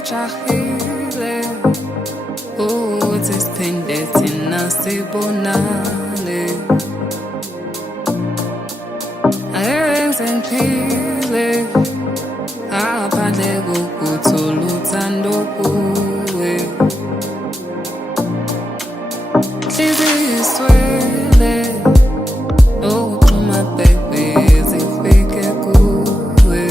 sijahile ukuthi siphinde thina sibonane. Angeke ngiphile ngaphandle kokuthola uthando kuwe. Nhliziyo iswele ukuxhuma baby zifike kuwe.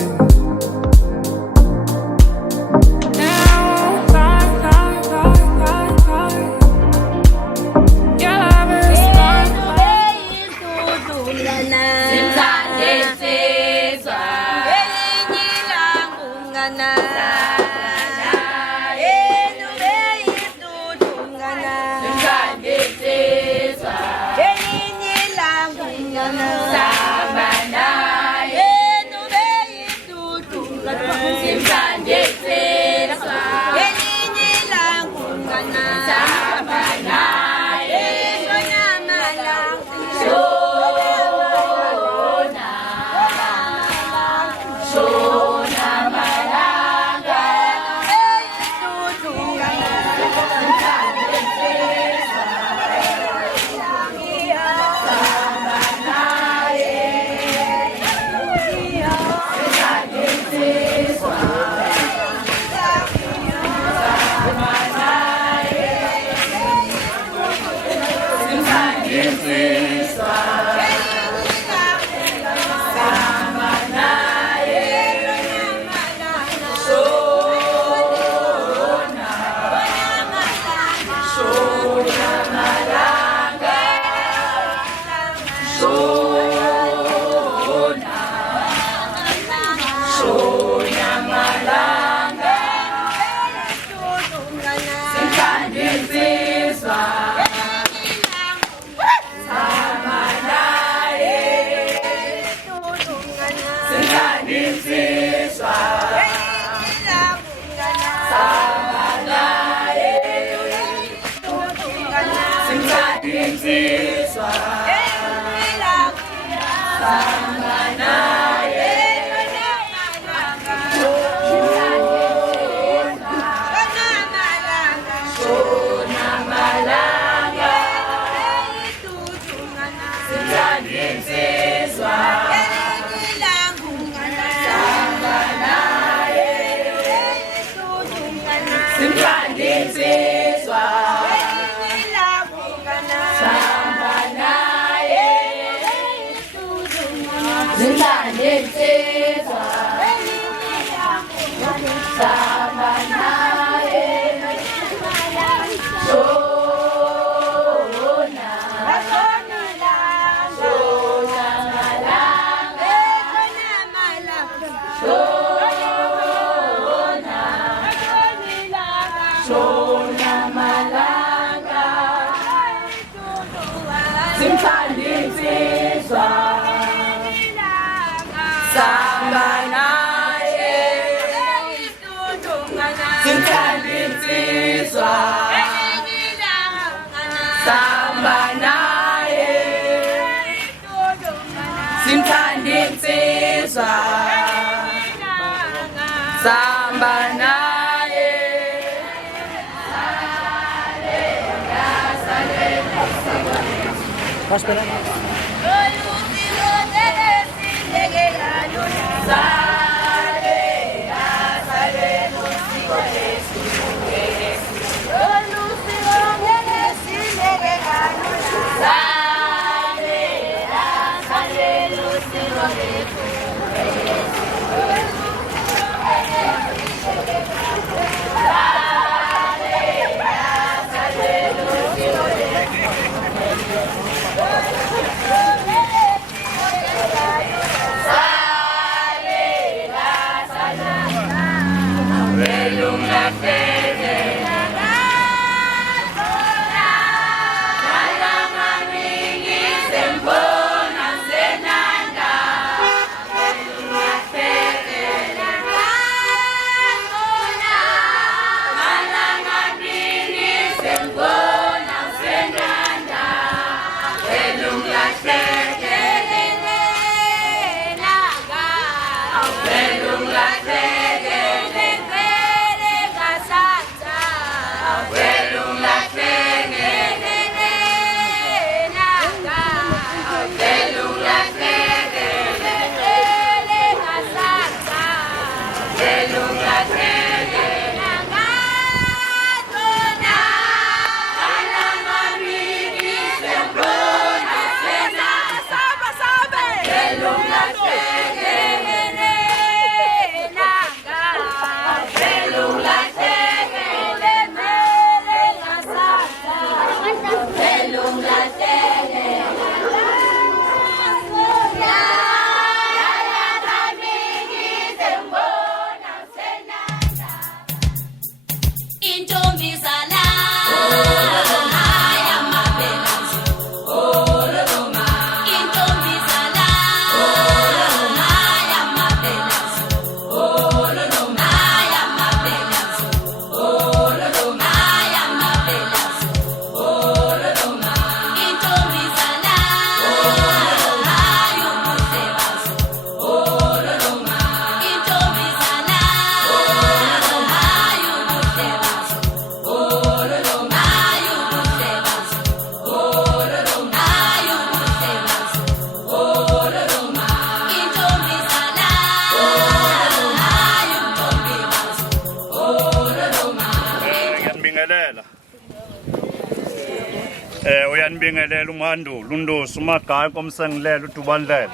uyanibingelela uMandulo uNdosi uMagaya komsengilela uDubandlela.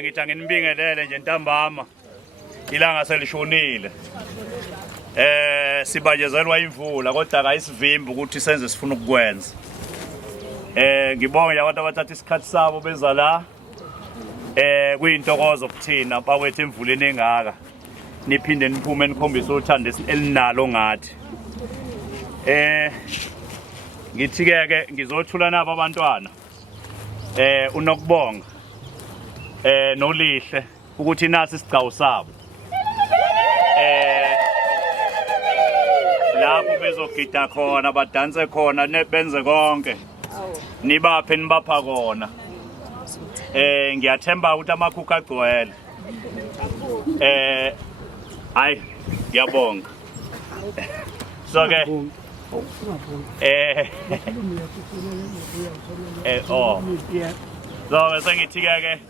Ngithi nginibingelele nje ntambama ilanga selishonile. Sibajezelwa imvula kodwa akayisivimbi ukuthi senze sifuna ukukwenza. Ngibonga abantu abathatha isikhathi sabo beza la. Kuyintokozo kuthina bawethu emvuleni engaka. Niphinde niphume nikhombisa uthando elinalo ngathi. Ngithi ke ngizothula nabo abantwana. Unokubonga. Nolihle ukuthi nasi isigcawu sabo. Lapho bezogida khona badanse khona benze konke. Nibaphe nibapha khona. Ngiyathemba ukuthi amakhukhu agcwele. Hayi ngiyabonga. So ke so bese ngithi ke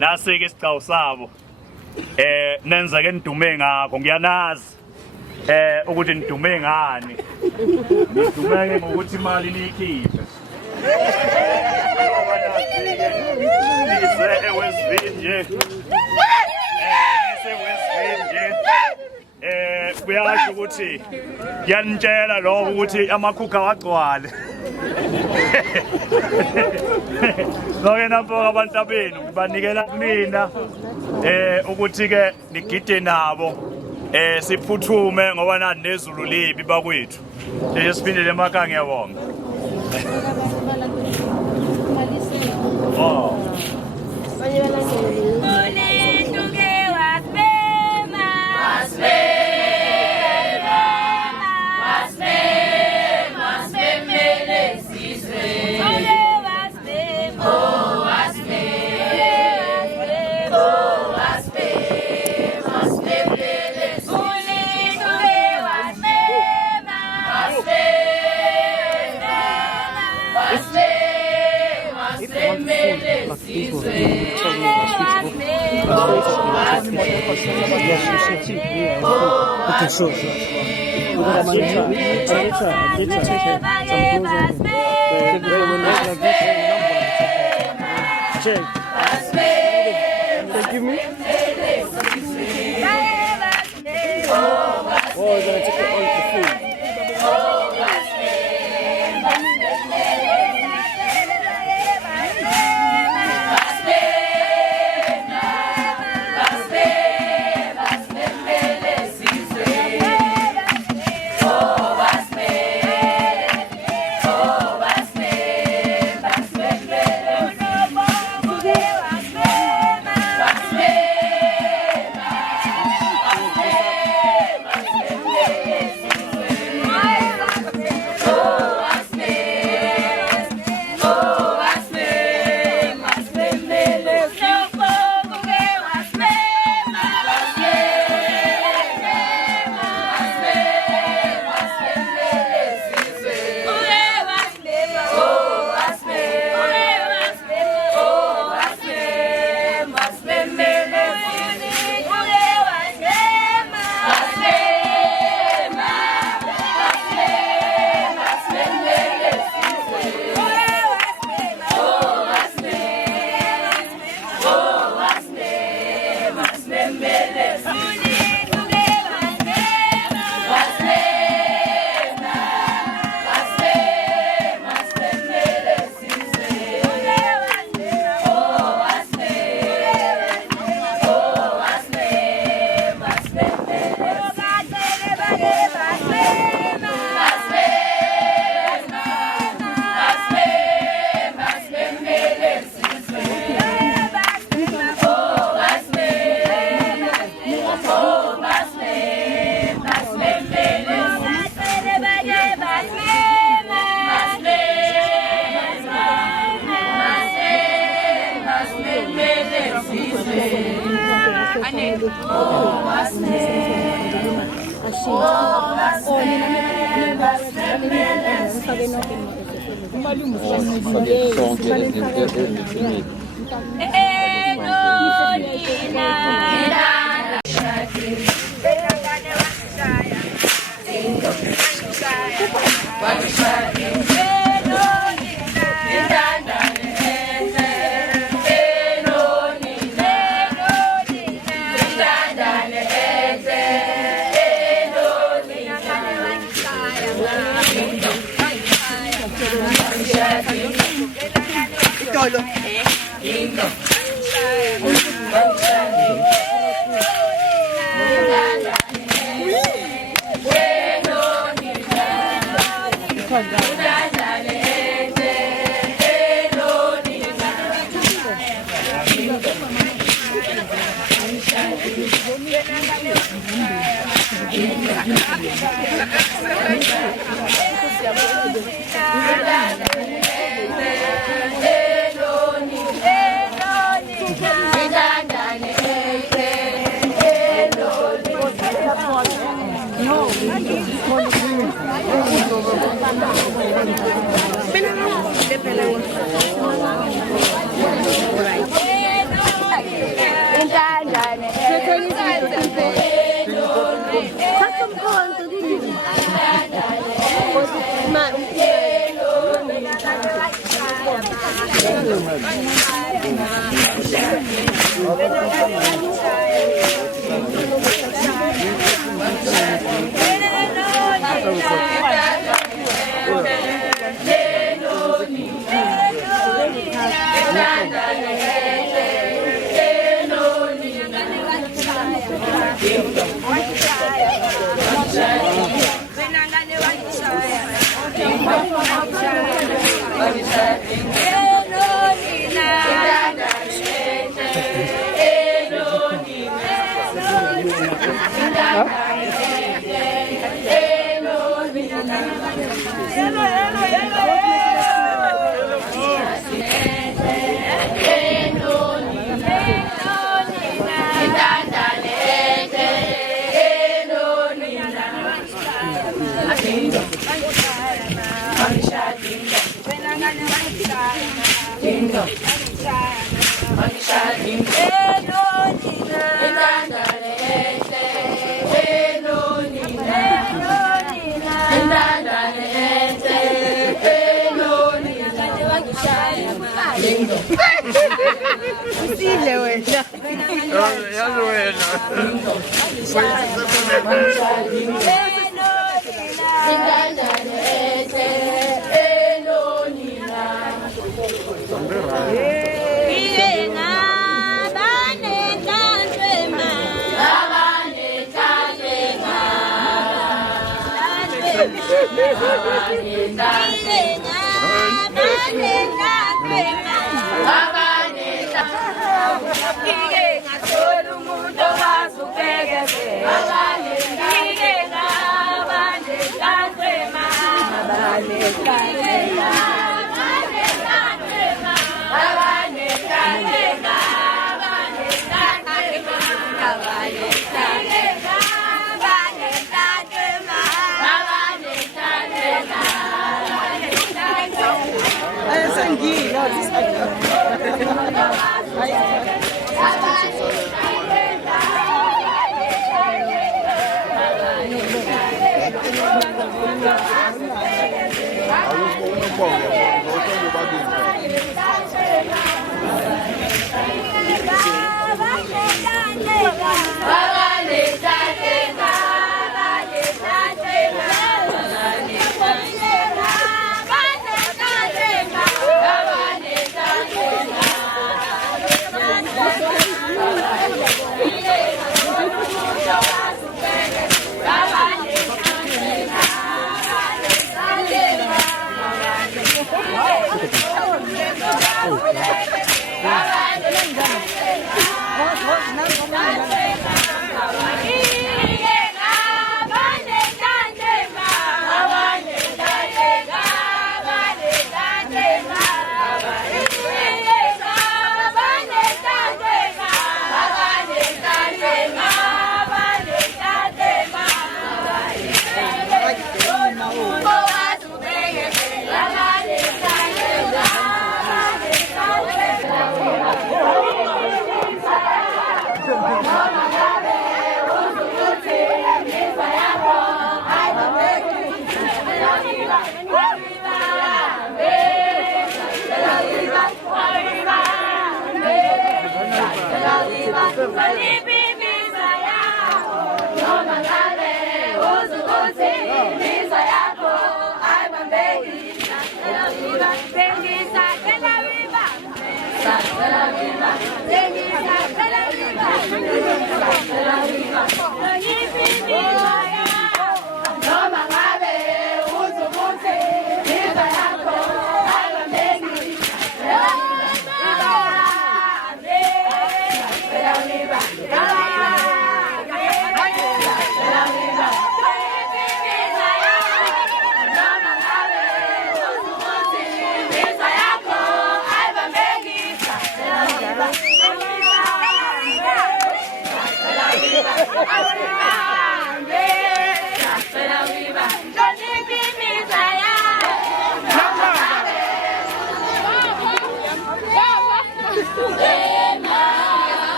nasi ke isigcawu sabo. Nenze ke nidume ngakho ngiyanazi. Ukuthi nidume ngani. Nidume ngokuthi imali niyikhiphe. Kuyasho ukuthi yanitshela lokho ukuthi amakhukha wagcwale. Sonke nampo abantu abenu banikela kunina ukuthi ke nigide nabo siphuthume ngoba nani nezulu libi bakwethu. Siphindele emakhaya ngiyabonga. Bye.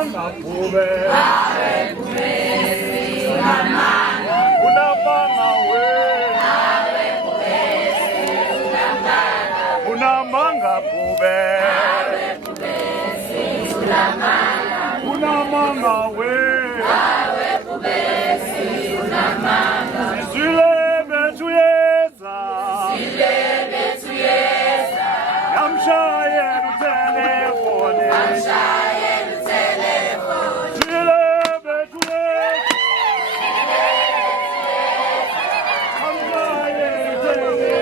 Unamangapube Unamangawe Unamangapube Unamangawe Zile betuyeza Namshaye telefone Zile betuyeza Namshaye telefone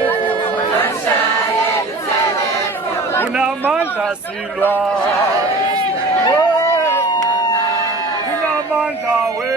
Unamanda silwa Unamanda we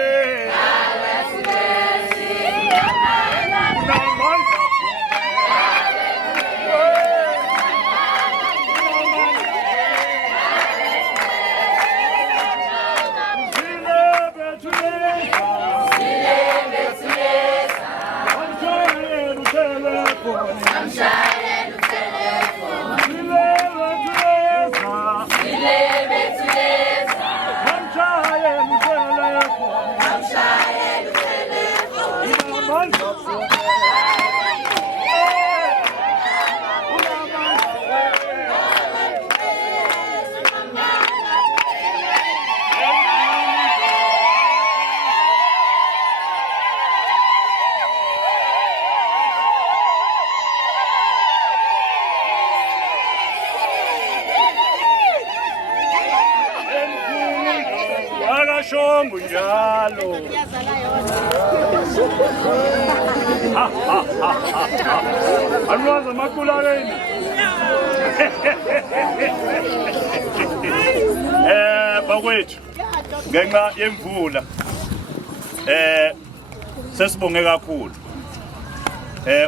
Shongo njalo Anwaza makula wena bakwethu ngenxa yemvula sesibonge kakhulu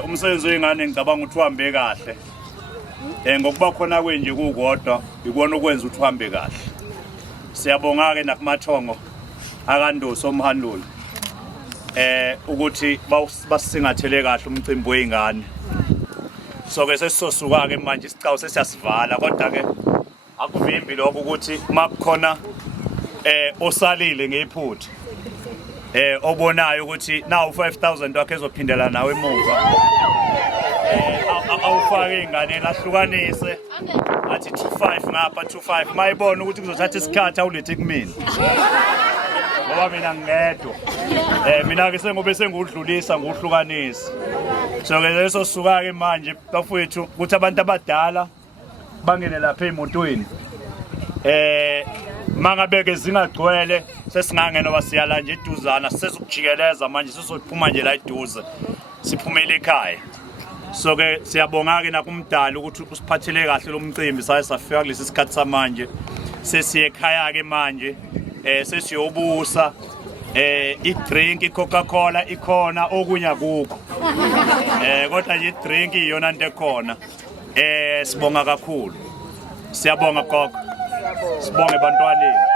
umsebenzi wengane ngicabanga ukuthi uhambe kahle ngokuba khona kwenje kukodwa ikona okwenza ukuthi uhambe kahle siyabonga ke nakumathongo akandoso omhandulo ukuthi basisingathele kahle umcimbi weingane so ke sesisosuka ke manje isicawu sesiyasivala kodwa ke akuvimbi lokho ukuthi makukhona osalile ngephutha obonayo ukuthi nawu 5000 wakhe ezophindela nawe emuva awufake ingane lahlukanise athi 25 ngapha 25 mayibona ukuthi kuzothatha isikhathi awulethe kumina ngoba mina ngedwa mina ke sengobe sengudlulisa ngokuhlukanisa so ke leso suka ke manje bafowethu ukuthi abantu abadala bangene lapha emotweni mangabeke zingagcwele sesingangena basiyala nje eduzana sesizokujikeleza manje sizophuma nje la eduze siphumele ekhaya so ke siyabonga ke nakumdala ukuthi usiphathele kahle lo mcimbi saye safika kulesi sikhathi samanje sesiye ekhaya ke manje sesiyobusa i-drink i-Coca-Cola ikhona okunya kukho kodwa nje i-drink iyona into ekhona sibonga kakhulu siyabonga gogo sibonge bantwaneni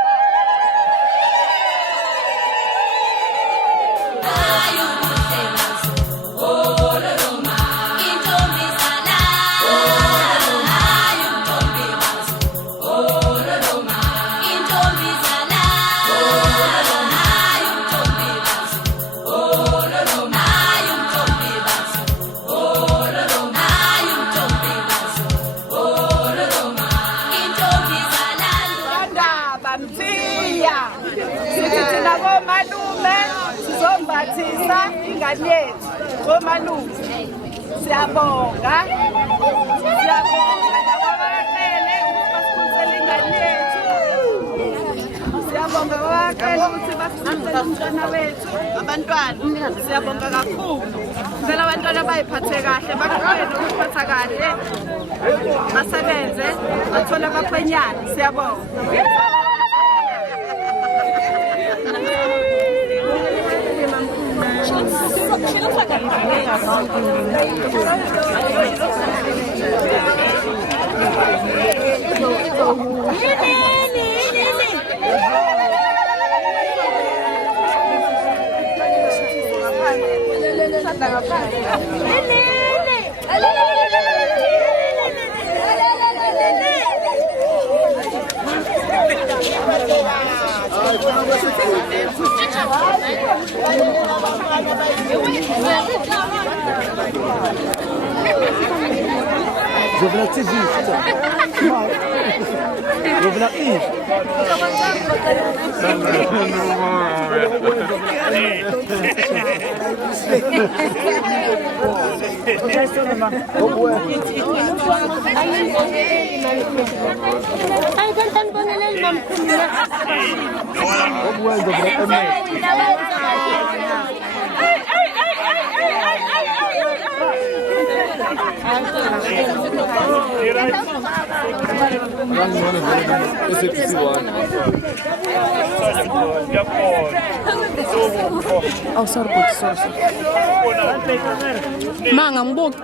ingane yethu ngomalume siyabonga nababaqele basikhulumele ingane yethu siyabonga babaqele ukuthi basikhulumele umntwana wethu abantwana siyabonga kakhulu ngicela abantwana bayiphathe kahle baqale ukuphatha kahle basebenze bathole abakhwenyana siyabonga She looks like a Jovna activista. Jovna Eve. Ay, kantan po nila yung Oh, sorry. Mangang bog.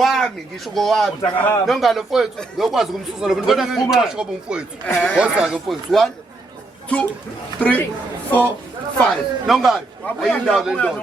Wami ngisho ngowami nongalo mfowethu ngiyokwazi ukumsusa lo muntu ngimqoshe ngoba umfowethu woza ke mfowethu 1 2 3 4 5 nongalo ayindawo lendoda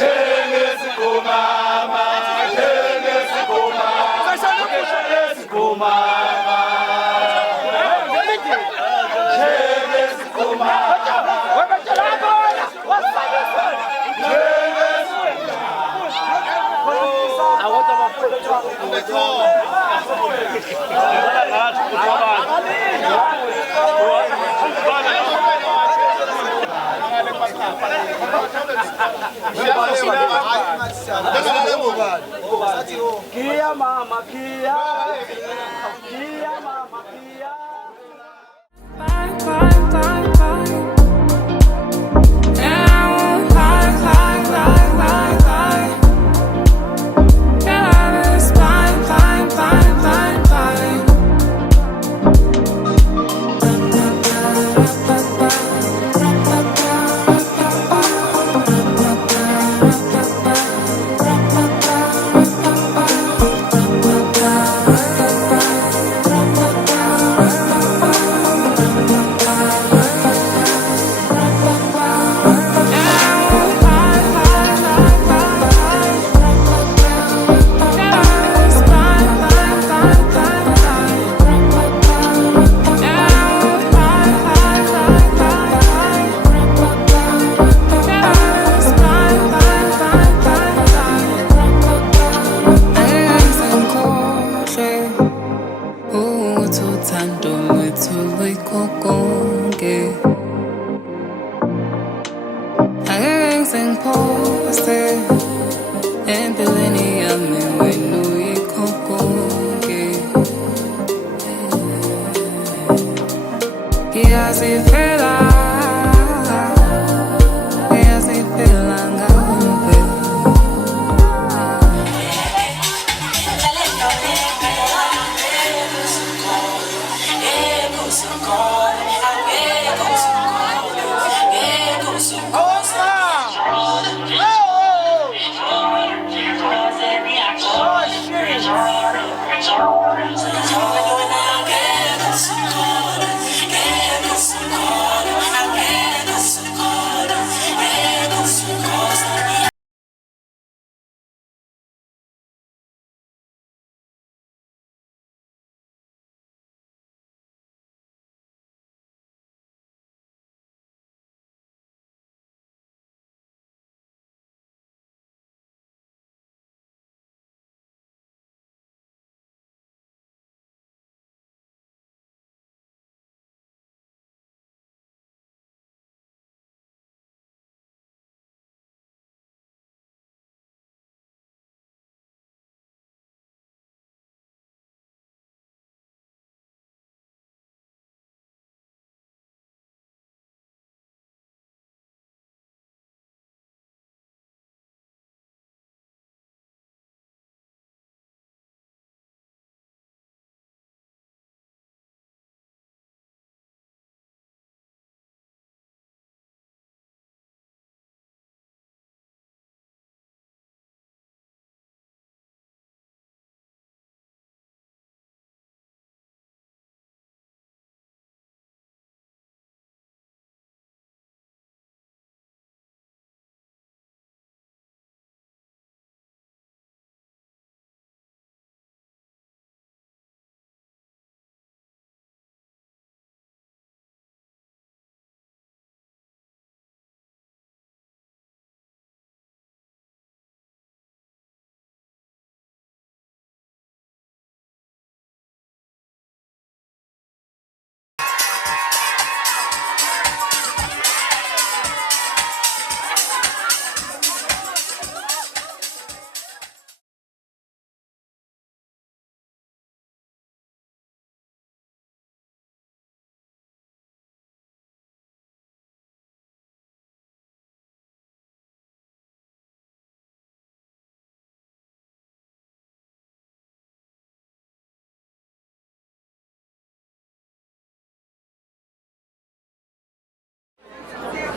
Yeah. Kia mama Kia. Kia mama Kia. Bye, bye, bye, bye. And I won't bye, bye, bye, bye, bye. And I was bye, bye, bye, bye, bye.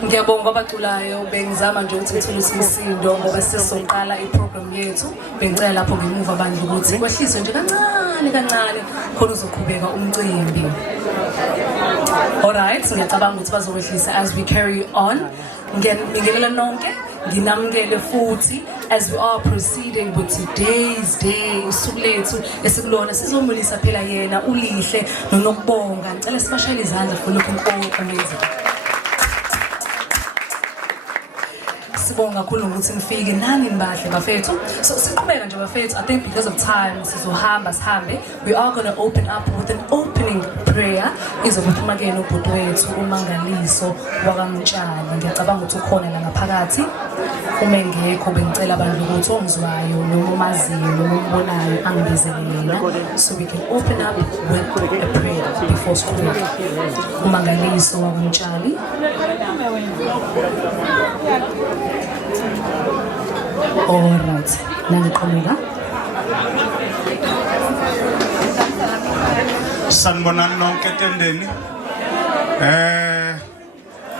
Ngiyabonga abaculayo bengizama nje ukuthi ngithole isisindo ngoba sesizoqala iprogram yethu bengicela lapho ngemuva abantu ukuthi kwehliswe nje kancane kancane khona uzoqhubeka umcimbi. Alright, ngiyacabanga ukuthi bazokwehlisa as we carry on. Ngiyabingelela nonke, nginamukele futhi as we are proceeding with today's day usuku lethu esikulona sizomulisa phela yena ulihle nonokubonga. Ngicela sibashayele izandla for looking all amazing. sibonga kakhulu ukuthi nifike nani nibahle bafethu. So siqhubeka nje bafethu. I think because of time sizohamba sihambe. We are going to open up with an opening prayer. Izokuphuma ke nobhuti wethu uMangaliso wakamtshali. Ngiyacabanga ukuthi ukhona la ngaphakathi. Uma engekho bengicela abantu ukuthi ongizwayo noma omaziyo noma ombonayo angibizele yena. So we can open up with a prayer before school. Umangaliso wakamtshali. All right. Nangiqhubeka. Sanibonani nonke etendeni.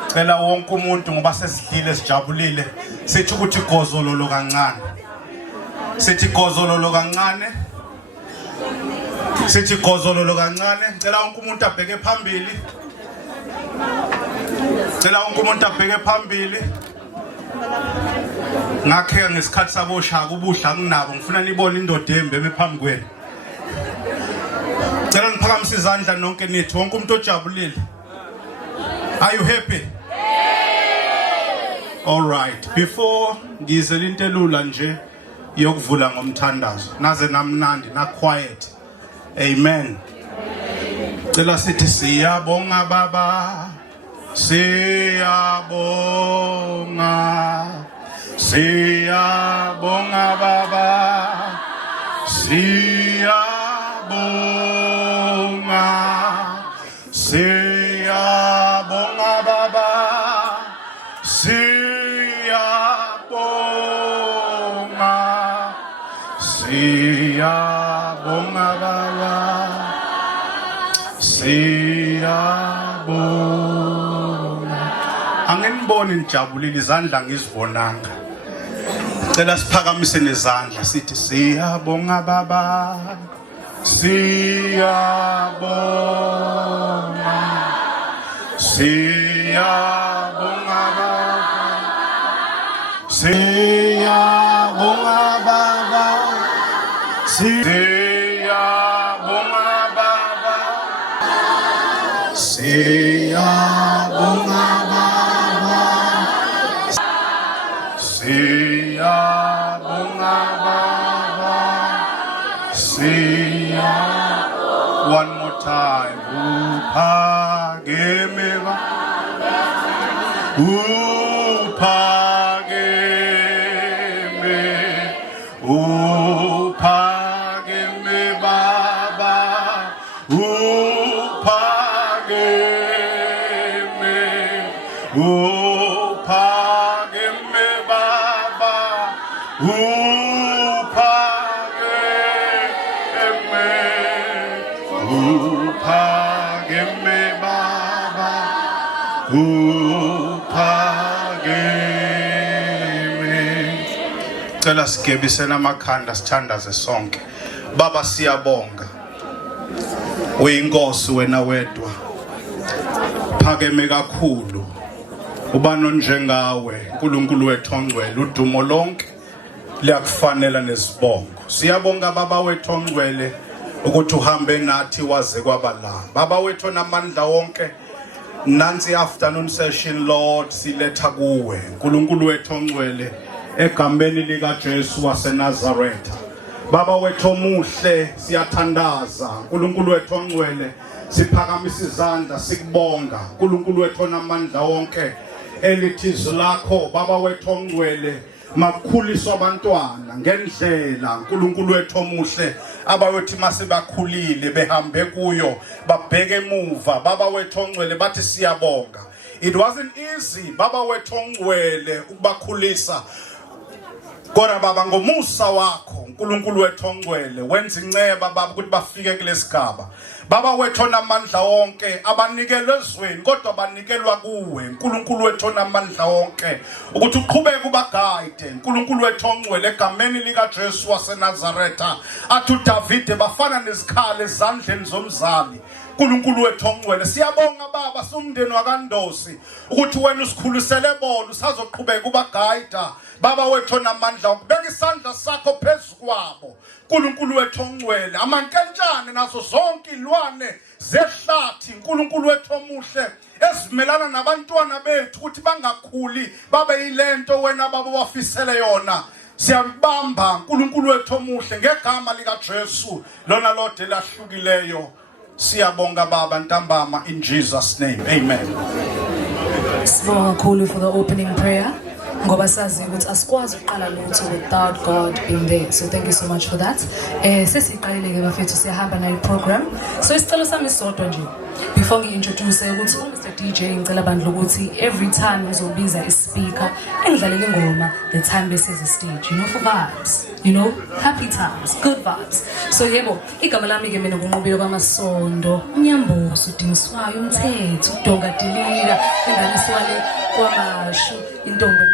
Cela wonke umuntu ngoba sesidlile sijabulile. Sithi ukuthi gozololo kancane. Sithi gozololo kancane. Sithi gozololo kancane. Cela wonke umuntu abheke phambili. Cela wonke umuntu abheke phambili. Ngakhe ngesikhathi saboshaka ubuhla nginabo ngifuna nibone indoda embe bephambi kwenu. Cela niphakamise izandla nonke nithi wonke umuntu ojabulile. Are you happy? All right. Before ngizela into elula nje yokuvula ngomthandazo. Naze namnandi na quiet. Amen. Cela sithi siyabonga baba. Siyabonga. Siyabonga baba. Siyabonga. Siyabonga baba. Siyabonga. Siyabonga baba. Siyabonga. Anginiboni nijabulile izandla ngizibonanga. Cela siphakamise nezandla sithi siyabonga baba. Siyabonga. Siyabonga baba. Siyabonga baba. Siyabonga baba. Siyabonga baba. Siyabonga baba. One more time. Uphakeme baba. Uphakeme. Uphakeme baba. Uphakeme. Uphakeme baba. Uphakeme. Uphakeme baba. Uphakeme. Cela sigebisena amakhanda sithandaze sonke. Baba siyabonga. Uyinkosi wena wedwa. Phakeme kakhulu. Ubani onjengawe uNkulunkulu wethu ongcwele udumo lonke liyakufanela nesibongo. Siyabonga baba wethu ongcwele ukuthi uhambe nathi waze kwabala. Baba wethu namandla wonke nansi afternoon session Lord siletha kuwe uNkulunkulu wethu ongcwele egameni lika Jesu waseNazaretha. Baba wethu omuhle siyathandaza uNkulunkulu wethu ongcwele siphakamisa izandla sikubonga uNkulunkulu wethu namandla wonke elithizo lakho baba wethu ongcwele makukhuliswa abantwana ngendlela uNkulunkulu wethu omuhle abayothi mase bakhulile behambe kuyo babheke emuva baba wethu ongcwele bathi siyabonga. It wasn't easy baba wethu ongcwele ukubakhulisa kodwa baba ngomusa wakho uNkulunkulu wethu ongcwele wenza inceba baba ukuthi bafike kulesigaba. Baba wethu namandla wonke abanikelwe ezweni kodwa banikelwa kuwe uNkulunkulu wethu namandla wonke ukuthi uqhubeke ubagayide uNkulunkulu wethu ongcwele egameni lika Jesu waseNazaretha. Athi uDavide bafana nezikhali ezandleni zomzali uNkulunkulu wethu ongcwele siyabonga baba somndeni wakaNdosi ukuthi wena usikhulisele bona usazoqhubeka ubagayida baba wethu namandla ukubeka isandla sakho phezulu kwabo uNkulunkulu wethu ongcwele amankentshane nazo zonke ilwane zehlathi uNkulunkulu wethu omuhle esimelana nabantwana bethu ukuthi bangakhuli babe yilento wena baba wafisele yona siyambamba uNkulunkulu wethu omuhle ngegama lika Jesu lona lode lahlukileyo siyabonga baba ntambama in Jesus name amen. Sibonga kakhulu for the opening prayer. Ngoba sazi ukuthi asikwazi ukuqala lutho without God being there. So thank you so much for that. Sesiqalile ke bafethu siyahamba nayo program. So isicelo sami sodwa nje before ngi-introduce ukuthi Mr DJ ngicela bandla ukuthi every time uzobiza ispeaker engidlalela ingoma the time besides the stage, you know, for vibes, you know, happy times, good vibes. So yebo igama lami ke mina kunqobile kwamasondo unyambuso udingiswayo umthetho udonga dilika enganiswale kwamashu intombi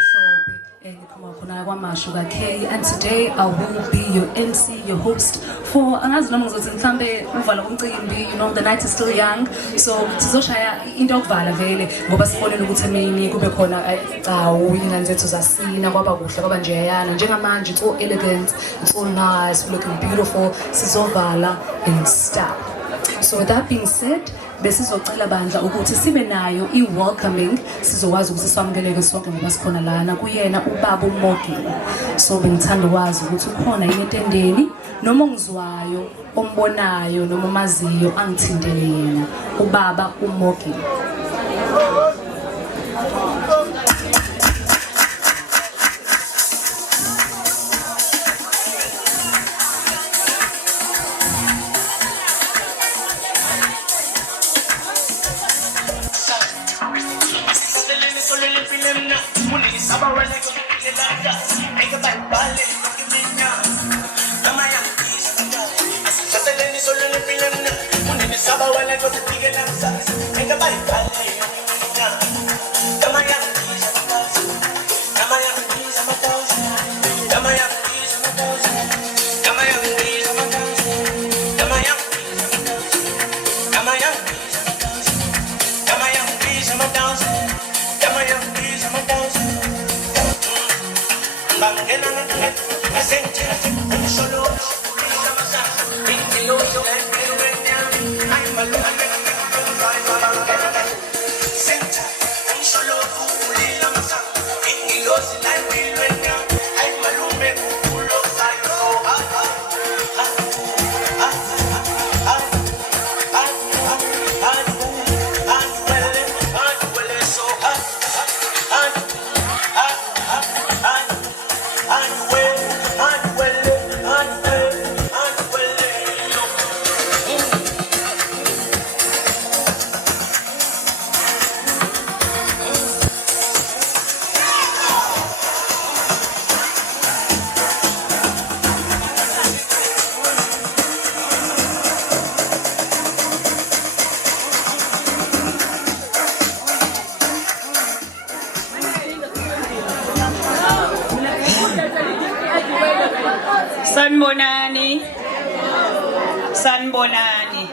and today I will be your MC, your host for angazi noma ngizothi mhlambe uvala umcimbi, you know, the night is still young, so sizoshaya into yokuvala vele ngoba sibonile ukuthi emini kube khona cawu ingane zethu zasina kwaba kuhle kwaba njeyana njengamanje it's all elegant, it's all nice, looking beautiful, sizovala in style. So with that being said, besizocela bandla ukuthi sibe nayo i-welcoming sizokwazi ukuthi siwamukeleke sonke ngoba sikhona lana kuyena ubaba uMogile. So bengithanda ukwazi ukuthi ukhona yini etendeni noma ongizwayo ombonayo noma omaziyo angithintele yena ubaba uMogile. Sanbonani.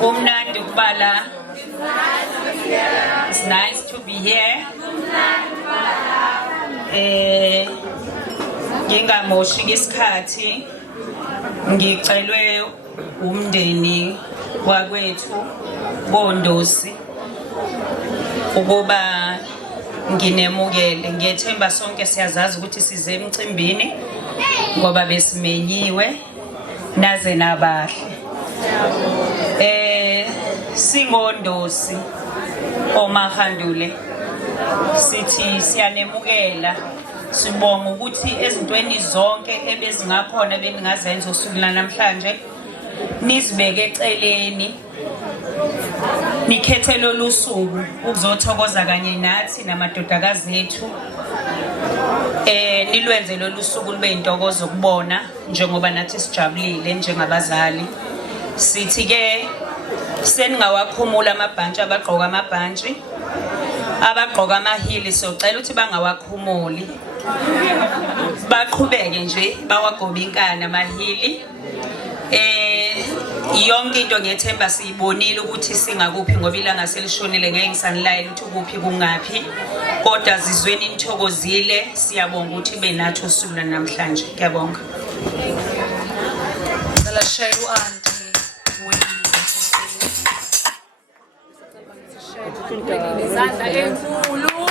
Kumnandi ukubala. It's nice to be here. Ngingamoshi isikhathi ngicelwe umndeni wakwethu boNdosi ukuba nginemukele. Ngiyethemba sonke siyazazi ukuthi size emcimbini ngoba besimenyiwe naze nabahle. Singondosi omahandule sithi siyanemukela sibonga ukuthi ezintweni zonke ebezingakhona beningazenza usuku namhlanje nizibeke eceleni nikhethe lolusuku ukuzothokoza kanye nathi namadodakazi ethu nilwenze lolusuku lube intokozo kubona njengoba nathi sijabulile njengabazali. Sithi ke seningawakhumula amabhantshi abagqoka amabhantshi abagqoka amahili socela ukuthi bangawakhumuli baqhubeke nje bawagobe inkani amahili. yonke into ngethemba siyibonile ukuthi singakuphi ngoba ilanga selishonile ngeke ngisanilayela ukuthi ukuphi kungaphi kodwa zizweni nithokozile siyabonga ukuthi benathi usuku namhlanje ngiyabonga Ngicela share u-auntie izandla enkulu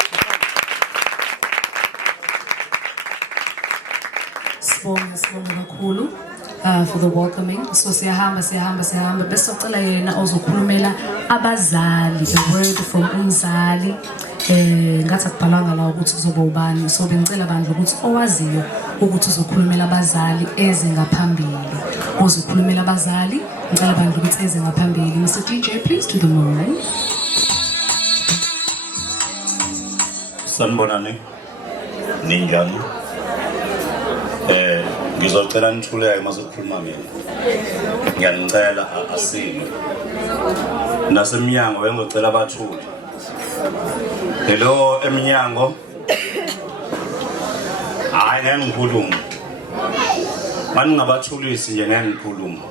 sibonga kakhulu for the welcoming so siyahamba bese socela yena ozokhulumela abazali the word from umzali ngathi akubhalanga la ukuthi uzoba ubani so bengicela bandla ukuthi owaziyo ukuthi uzokhulumela abazali eze ngaphambili ozokhulumela abazali ngicela bandla ukuthi eze ngaphambili Mr DJ please to the moment Sanibonani ninjani ngizocela nithuleke masokhuluma mina ngiyanicela asime nasemnyango bengicela abathuli hello emnyango hayi ngeke ngikhuluma manje ngabathulisi nje ngeke ngikhuluma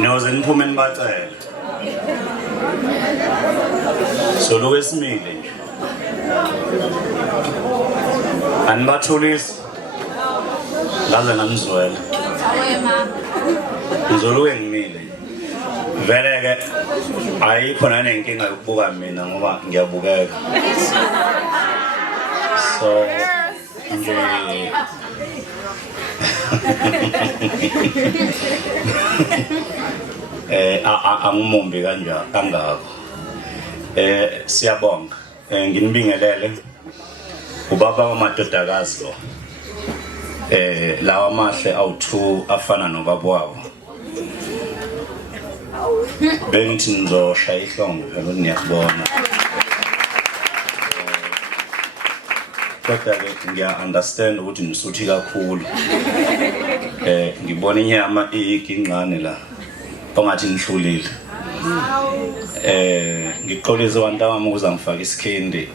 noze niphume nibacela so lo esimile nje anibathulisi ngaze nganizwela ngizoluke ngimile vele ke ayikho nanenkinga yokubuka mina ngoba ngiyabukeka so nje angumombi kangako siyabonga nginibingelele ubaba wamadodakazi lo lawa mahle awu2 afana nobaba wabo bengithi nizoshaya ihlongo phela niyabona kodwa ke ngiya understand ukuthi nisuthi kakhulu ngibona inyama iyiginqane la ongathi nihlulile ngiqolisa abantu abami ukuze ngifake isikhindi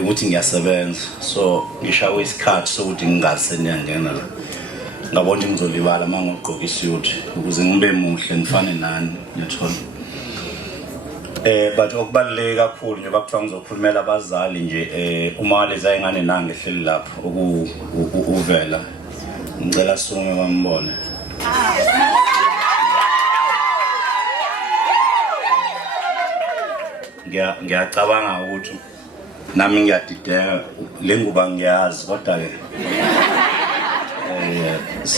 ukuthi ngiyasebenza so ngishawe isikhathi sokuthi ngingase niyangena la ngabona ukuthi ngizolibala mangogqoka isuit ukuze ngibe muhle ngifane nani ngiyathola but okubaluleke kakhulu njengoba kuthiwa ngizokhulumela abazali nje uma leza ingane nange ehleli lapho uvela ngicela sume bambone ngiyacabanga ukuthi nami ngiyadideka lenguba ngiyazi kodwa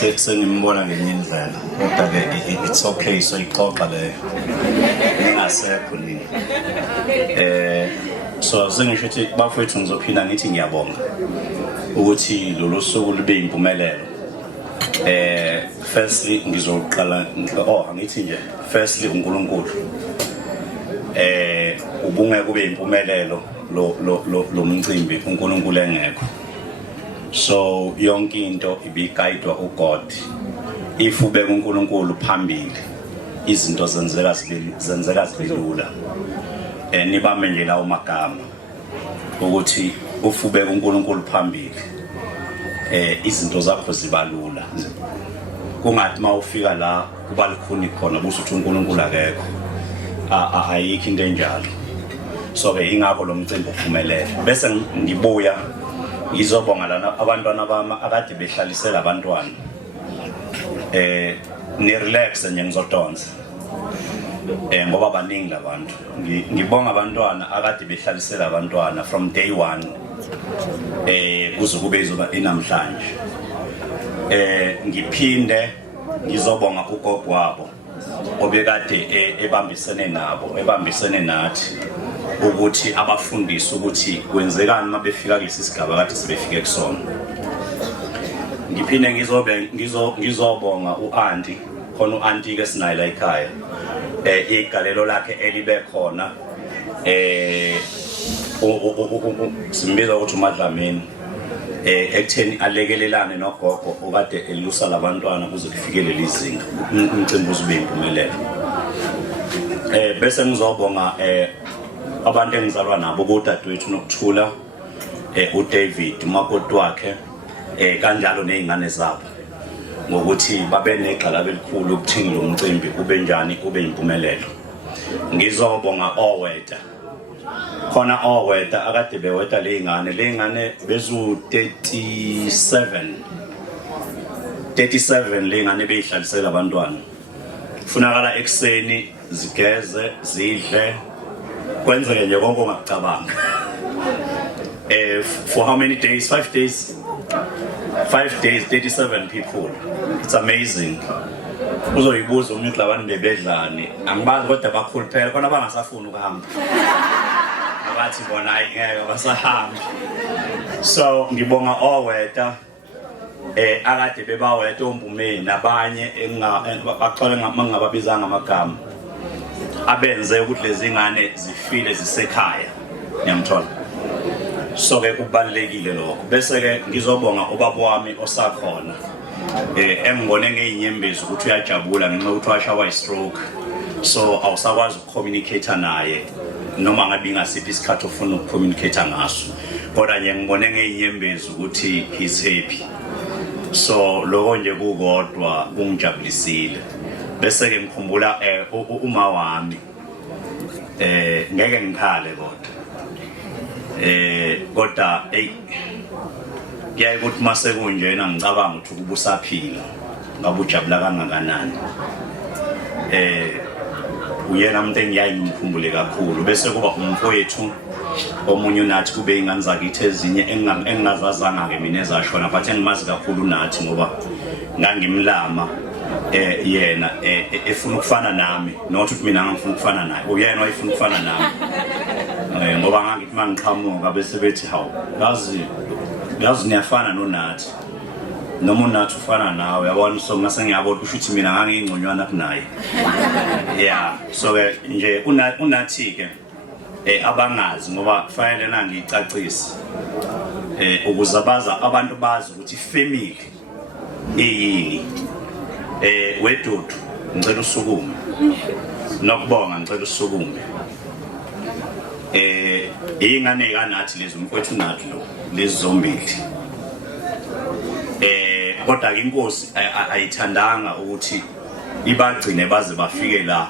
ke sengimbona ngenye indlela kodwa ke it's okay so ixoxa le ngingasekho nini so sengisho ukuthi bafethu ngizophinda ngithi ngiyabonga ukuthi lolu suku libe impumelelo firstly ngizoqala angithi nje firstly uNkulunkulu ubunge kube impumelelo lo mcimbi uNkulunkulu engekho so yonke into ibigayidwa uGod if ubeka uNkulunkulu phambili izinto zenzeka zilula nibame nje lawo magama ukuthi ufubeka uNkulunkulu phambili izinto zakho zibalula kungathi mawufika la kuba likhuni khona busuthi uNkulunkulu akekho ayikho into enjalo so ke ingakho lo mcimbi uphumelele bese ngibuya ngizobonga lana abantwana bami akade behlalisela abantwana ni relax nje ngizodonsa ngoba baningi labantu ngibonga abantwana akade behlalisela abantwana from day 1 kuze kube izoba inamhlanje ngiphinde ngizobonga ugogo wabo obekade ebambisene nathi ukuthi abafundise ukuthi kwenzekani mabefika kulesi sigaba kade sebefike kusona ngiphinde ngizobonga uAnti khona uAnti ke sinayi la ekhaya igalelo lakhe elibe khona simbiza ukuthi uMadlamini ekutheni alekelelane nogogo okade elusa labantwana kuze kufikele lizinga umcimbi uzobe impumelelo bese ngizobonga abantu engizalwa nabo kodadewethu nokuthula uDavid umakoti wakhe kanjalo nezingane zabo ngokuthi babe negxalaba elikhulu ukuthini lo mcimbi ube njani ube impumelelo. Ngizobonga oweta khona oweta akade beweta ley'ngane bezu 37 ley'ngane beyihlalisela abantwana. Kufunakala ekseni zigeze zidle kwenzeke nje konke ongakucabanga. For how many days? 5 days. 5 days, 37 people. It's amazing. Uzoyibuza umuntu labantu bebedlani. Angibazi kodwa bakhulu phela khona bangasafuni ukuhamba. Abathi bona ngeke basahambi. So ngibonga oweta akade bebaweta ompumeni nabanye baqale ngababizanga amagama. Abenze ukuthi lezi ngane zifile zisekhaya. Ngiyamthola. So ke kubalekile lokho bese ke ngizobonga ubaba wami osakhona engibone ngeinyembezi ukuthi uyajabula ngenxa ukuthi washawa istroke so awusakwazi ukucommunicate naye noma ngabe ngasiphi isikhathi ofuna ukucommunicate ngaso kodwa nje ngibone ngeinyembezi ukuthi he's happy so lokho nje kukodwa kungijabulisile bese ke ngikhumbula uma wami ngeke ngikhale kodwa kodwa kuyaye ukuthi mase kunjena ngicabanga ukuthi ukuba usaphila ngabe ujabula kangakanani uyena umuntu engiyaye ngimkhumbule kakhulu bese kuba umfowethu omunye unathi kube ingane zakithi ezinye engingazazanga ke mina ezashona but engimazi kakhulu unathi ngoba ngangimlama yena efuna ukufana nami not ukuthi mina ngifuna ukufana naye uyena wayefuna ukufana nami ngoba ngangithi mangiqhamuka bese bethi hawu yazi niyafana nonathi noma unathi ufana nawe yabona so ngase ngiyabona ukuthi mina ngangingconywana kunaye yeah so ke nje unathi ke abangazi ngoba kufanele nangicacise ukuzabaza abantu bazi ukuthi family eyini wedudu ngicela usukume nokubonga ngicela usukume ingane kanathi lezi umfowethu nathi lo lezi zombili kodwa ke inkosi ayithandanga ukuthi ibagcine baze bafike la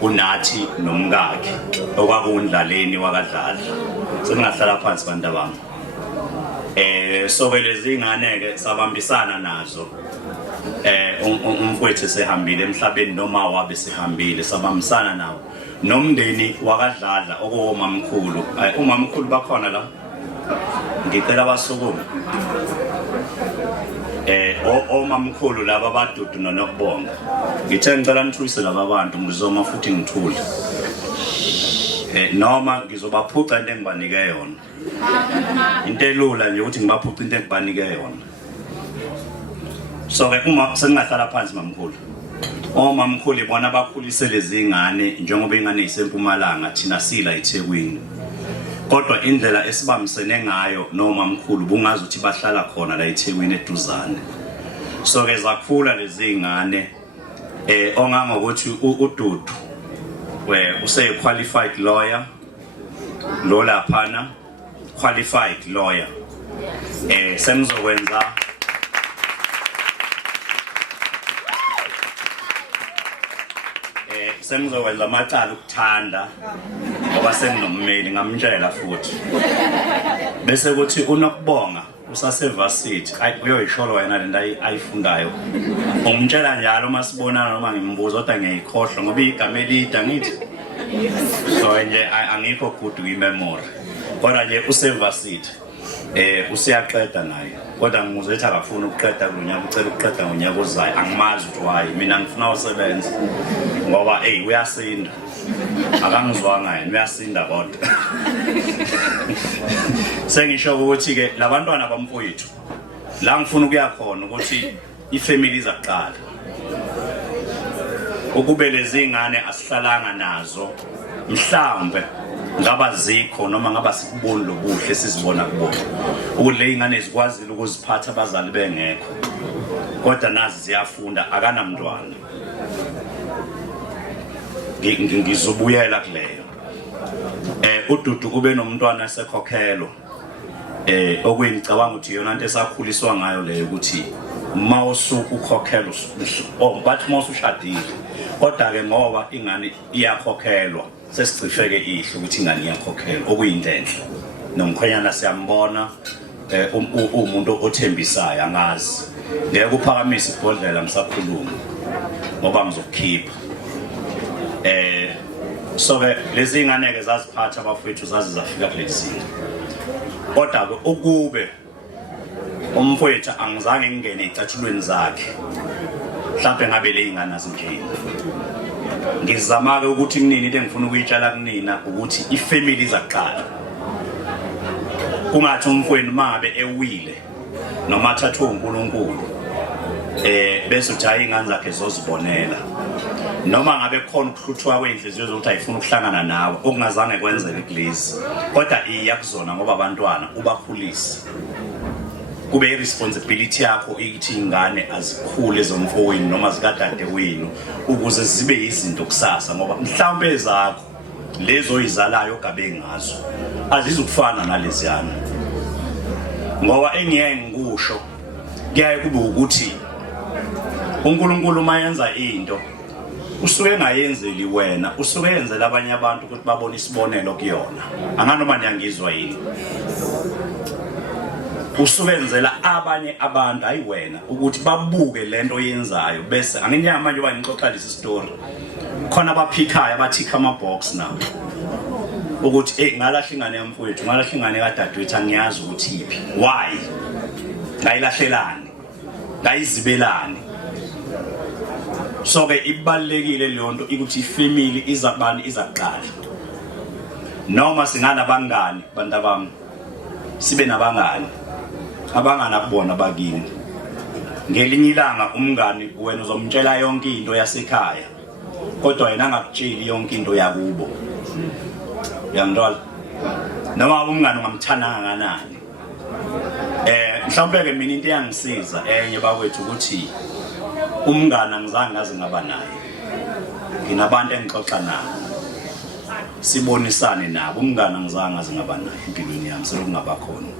unathi nomkakhe okwakundlaleni wakadlala seningahlala phansi bantu abami so lezi ingane ke sabambisana nazo umfowethu sehambile emhlabeni noma wabe sehambile sabambisana nawo nomndeni wakadlala okomamkhulu umamkhulu bakhona la ngicela basukume omamkhulu laba badudu nokubonga ngithe ngicela nithulise laba bantu ngizoma futhi ngithule noma ngizobaphuca into engibanike yona into elula nje ukuthi ngibaphuca into engibanike yona so ke uma sengahlala phansi mamkhulu omamkhulu bona bakhulise lezi ingane njengoba ingane isempumalanga thina sila eThekwini kodwa indlela esibambisene ngayo nomamkhulu bungazi ukuthi bahlala khona la eThekwini eduzane so ke zakhula lezi ingane ongangokuthi uDudu use qualified lawyer lo laphana qualified lawyer semzokwenza semzokwenza amacala ukuthanda ngoba senginommeli ngamtshela futhi bese kuthi unokubonga usasevasithi uyoyisholo wena lento ayifundayo umtshela njalo masibonana noma ngimbuza kodwa ngiyikhohlwa ngoba igama elida ngithi so nje angikho good kwimemory kodwa nje usevasithi usiyaqeda naye kodwa ngimuzetha akafuna ukuqeda kunyaka ucela ukuqeda ngonyaka ozayo angimazi ukuthi why mina ngifuna usebenza ngoba uyasinda akangizwanga yena uyasinda kodwa sengisho ukuthi ke labantwana bamfowethu la ngifuna ukuya khona ukuthi ifamily izaqala ukube lezi ingane asihlalanga nazo mhlambe ngaba zikho noma ngaba sikuboni lobuhle sizibona kubona ukuthi le ingane zikwazile ukuziphatha abazali bengekho kodwa nazi ziyafunda akanamntwana ngizobuyela kuleyo uDudu ube nomntwana esekhokhelo okuyicabanga ukuthi yona into esakhuliswa ngayo leyo ukuthi mawusu ukhokhela bathi mawusushadile kodwa ke ngoba ingane iyakhokhelwa sesicifeke ihle ukuthi ingane iyakhokhelwa okuyintenhle nomkhwenyana siyambona umuntu othembisayo angazi ngeke uphakamisa ibhodlela ngisakhuluma ngoba ngizokukhipha so ke lezi ingane ke zaziphatha abafowethu zazi zafika kulezinga kodwa ke ukube umfowethu angizange ngingene ecathulweni zakhe mhlawumbe ngabe le ingane azinjeni ngizama ke ukuthi kunini into engifuna ukuyitshala kunina ukuthi ifamily izaqala kungathi umfowenu mangabe ewile noma thathwe uNkulunkulu bese uthi hayi ingane zakhe zozibonela noma ngabe khona ukuhluthwa kwenhliziyo zokuthi ayifuna ukuhlangana nawe okungazange kwenzeke kulezi kodwa iyakuzona ngoba abantwana ubakhulisa kube iresponsibility yakho ukuthi ingane azikhule zomfowenu noma zikadade wenu ukuze zibe izinto kusasa ngoba mhlawumbe ezakho lezo izalayo gabe ngazo azizukufana naleziyana ngoba engiyeke ngikusho kuyaye kube ukuthi uNkulunkulu mayenza into usuke engayenzeli wena usuke yenzela abanye abantu ukuthi babone isibonelo kuyona anganoma niyangizwa yini usubenzela abanye abantu hayi wena ukuthi babuke lento oyenzayo bese anginyama manje uba ngixoxa lesi story khona abaphikhayo abathikha ama box nawo ukuthi ngalahla ingane yamfowethu ngalahla ingane kadadewethu angiyazi ukuthi iphi why ngayilahlelani ngayizibelani so ke ibalekile leyo nto ukuthi ifamily izabani izaqala noma singana bangani bantu bami sibe nabangani abangani akubona bakini ngelinye ilanga umngani wena uzomtshela yonke into yasekhaya kodwa yena angakutsheli yonke into yakubo yangithola noma umngani ungamthanda kangakanani mhlawumbe ke mina into eyangisiza enye bakwethu ukuthi umngani angizange ngaze ngaba naye nginabantu engixoxa nabo sibonisane nabo umngani angizange ngaze ngaba naye empilweni yami selokungaba khona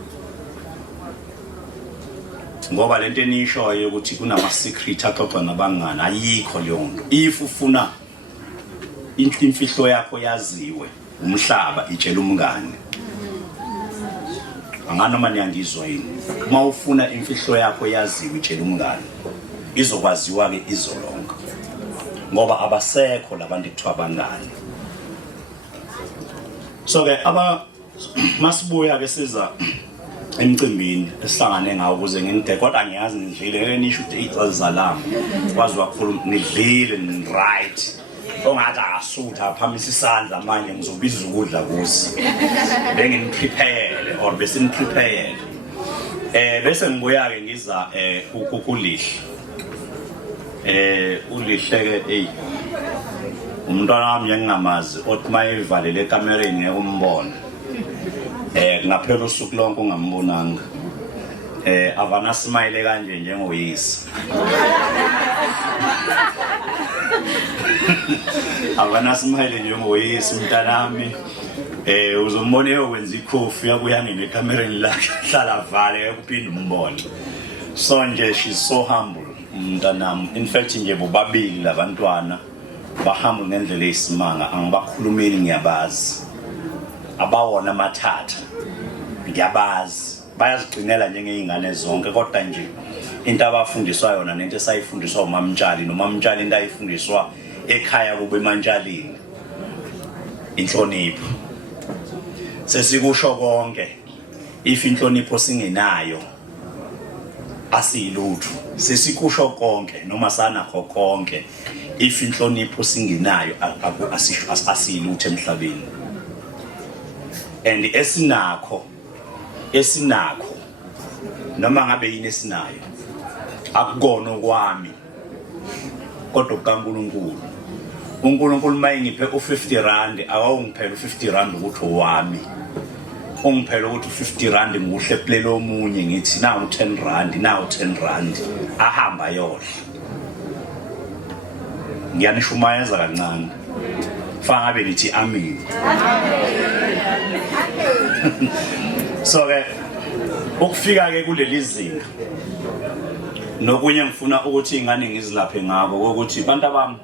ngoba lento enishoyo ukuthi kunama secret axoxa nabangani ayikho leyo nto if ufuna imfihlo yakho yaziwe umhlaba itshela umngani anganoma niyangizwa yini uma ufuna imfihlo yakho yaziwe itshela umngani izokwaziwa ke izolonga ngoba abasekho labantu ekuthiwa abangani so ke masibuya ke siza emcimbini esihlangane ngawo ukuze nginte kodwa ngiyazi ngidlile nisho ukuthi izazalama kwazi wakhuluma nidlile right ongathi asutha aphamisa isandla manje ngizobiza ukudla kusi benginiprepare or besiniprepare bese ngibuya ke ngiza ukulihle ulihle ke umntwana wami ngingamazi othi mayivalele ekamereni ngeke umbone ngaphela usuku lonke ungambonanga avana smile kanje njengoyisi avana smile njengoyisi mntanami uzombone ukwenza ikhofi yakuyangena ekamereni lakhe hlala vale ukuphinda umbone so nje she's so humble mntanami in fact nje bobabili labantwana bahamba ngendlela eyisimanga angibakhulumeli ngiyabazi abawona mathatha ngiyabazi bayazigcinela njengezingane zonke kodwa nje into abafundiswa yona nento esayifundiswa uMamtshali noMamtshali into ayifundiswa ekhaya kube eMantshalini inhlonipho sesikusho konke if inhlonipho singenayo asiyilutho sesikusho konke noma sanakho konke if inhlonipho singenayo asiyilutho emhlabeni and esinakho noma ngabe yini esinayo akukona okwami kodwa kaNkulunkulu uNkulunkulu mayengiphe u50 rand awawungiphela u50 rand ukuthi owami ungiphela ukuthi u50 rand nguhlephelele omunye ngithi nawu 10 rand nawu 10 rand ahamba yodla ngiyanishumayeza kancane fanga ngabe nithi amen so ke ukufika ke kuleli zinga nokunye ngifuna ukuthi ingane ngizilaphe ngako ukuthi bantu abami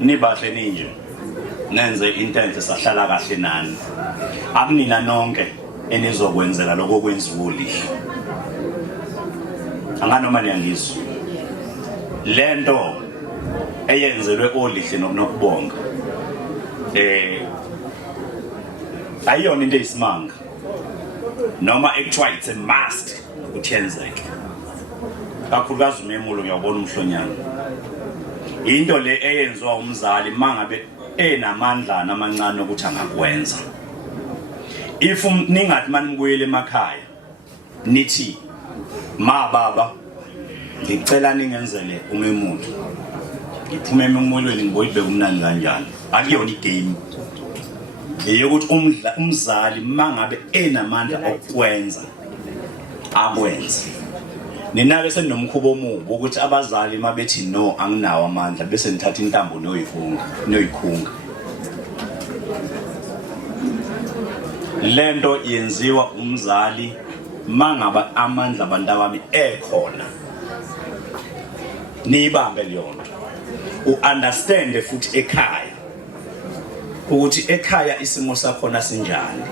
nibahle ninje nenze into enhle sahlala kahle nani akunina nonke enizokwenzela lokho kwenziwa ulihle anganoma niyangizwa lento eyenzelwe olihle nokubonga ayona into eyisimanga noma ekuthiwa it's a must ukuthi yenzeke kakhulukazi umemulo ngiyabona umhlonyana into le eyenziwa umzali mangabe enamandla amancane ukuthi angakwenza if ningathi manibuyele emakhaya nithi ma baba ngicela ningenzele umemulo ngiphume ememulweni ngiboyibeke umnandi kanjani akuyona igame eyokuthi umzali mangabe enamandla okwenza akwenze ninake senomkhubo omubi ukuthi abazali mabethi no anginawo amandla bese nithatha intambo noyikhunga lento yenziwa umzali mangaba amandla abantu abami ekhona nibambe leyonto uunderstand futhi ekhaya ukuthi ekhaya isimo sakhona sinjani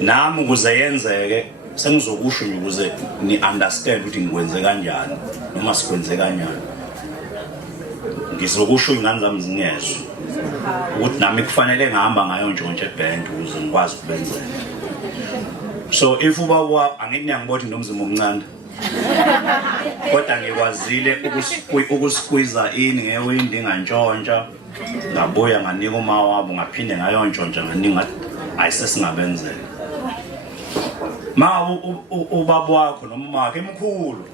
nami ukuze yenzeke sengizokusho nje ukuze ni understand ukuthi ngikwenze kanjani noma sikwenze kanjani ngizokusho ingane zami zingezwe ukuthi nami kufanele ngihamba ngayo ntshontshe eBand ukuze ngikwazi ukubenzela so if uba angithi ngiyangibona nomzimba omncane kodwa ngikwazile ukusqueeza ini ngewindi ngantshontsha ngabuya nganika uma wabo ngaphinde ngayontshontsha nganingi ayisesingabenzela ma ubaba wakho noma wakhe emkhulu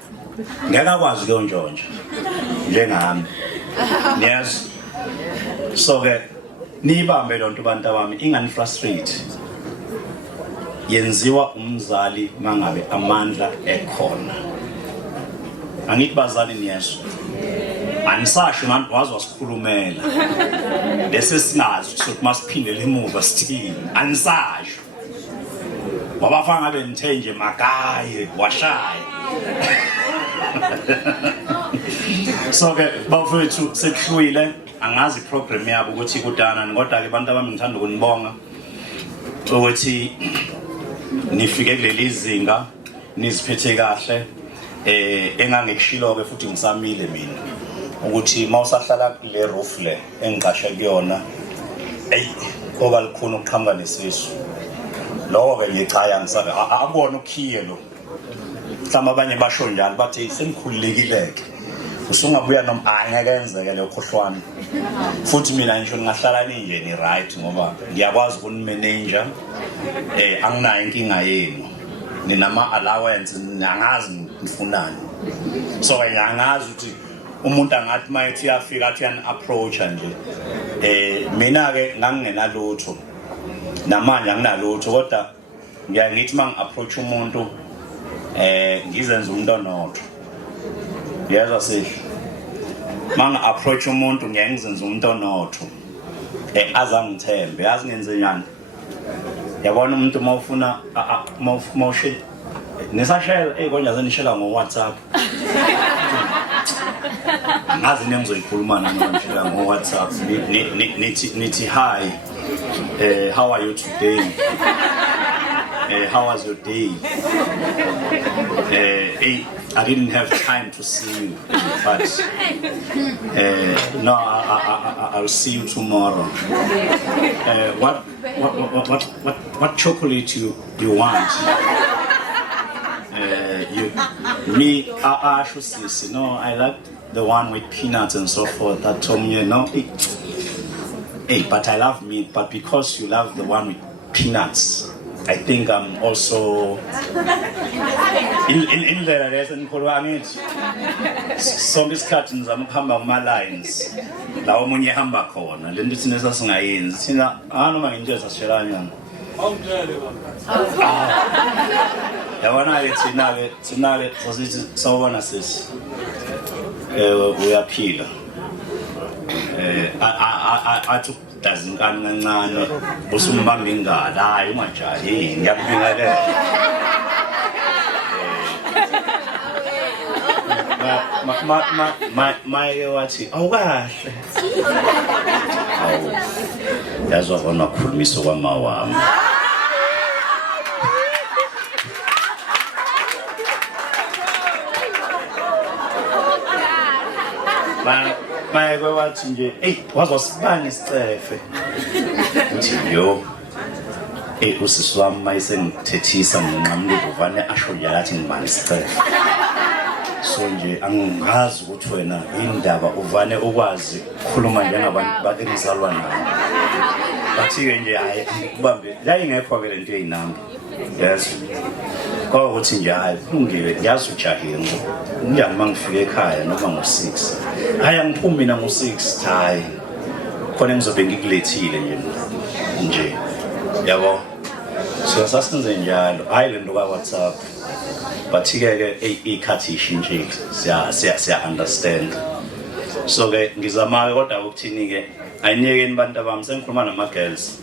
ngeke akwazi ukuyontshontsha njengami yes so ke nibambe lonto bantu abami ingani frustrate yenziwa umzali mangabe amandla ekhona angithi bazali niyesho anisasho manje wazi wasikhulumela bese singazi ukuthi masiphindele emuva sithini anisasho wabafana ngabe nithe nje makaye washaya so ke bafethu sekuhlwile angazi program yabo ukuthi kudana kodwa ke abantu abami ngithanda ukunibonga ukuthi nifike kuleli zinga niziphethe kahle engangekushilo ke futhi ngisamile mina ukuthi mawusahlala kule roof le engiqashe kuyona ngoba likhona ukuqhamuka nesisu lokho ke ngicaya ngisake akubona ukhiye lo mhlawumbe abanye basho njalo bathi senikhululekileke usungabuya noma angeke enzeke le khohlwana futhi mina ngisho ngingahlala ninje ni right ngoba ngiyakwazi ukunimanage anginayo inkinga yenu ninama allowance nangazi nifunani so ngiyangazi ukuthi umuntu angathi mayethi yafika athi yan approach nje mina ke ngangingenalutho namanje anginalutho kodwa ngiyangithi mangi approach umuntu ngizenza umuntu onotho yaza sihle mangi approach umuntu ngiyenza umuntu onotho azangithembe yazi ngenze njani yabona umuntu mawufuna mawushela nisashela konja zenishela ngo WhatsApp ngazi nengizoyikhuluma nami ngishela ngo WhatsApp nithi hi how are you today how was your day I didn't have time to see you but no I'll see you tomorrow what chocolate you want me no I like the one with peanuts and so forth that told me no but I love meat but because you love the one with peanuts I think I'm also in the lesson angithi sonke isikhathi ngizama ukuhamba kuma lines la omunye ehamba khona lento thina sasingayenzi thina noma nginje sasishelana yabona ke thina ke sasithi sawubona sisi uyaphila athi dazinkani kancane usumbamba ingalo hayi ungajahi ngiyakubingelela maye wathi awukahle yazwa khona ukukhulumisa kwama wami maye wathi nje wazosibanga isicefe uthi yo usisi wami mayisengithethisa nginqamuka uvane asho yathi ngibani isicefe so nje angazi ukuthi wena indaba uvane ukwazi ukukhuluma njengabantu bakenzalwa nabo bathi-ke nje hayi kubambe yayingekho ke lento eyinami yes ukuthi nje hayi kulungile yazi ujahile njani mangifika ekhaya noma ngo-6 hayi angiphumi mina ngo-6 hayi khona ngizobe ngikulethile nje yabo so sasenze njalo hayi lento ka-WhatsApp but-ke ikhathi ishintshile siya understand so ke ngizama-ke kodwa ukuthini-ke ayiniyekeni bantu abami sengikhuluma nama-girls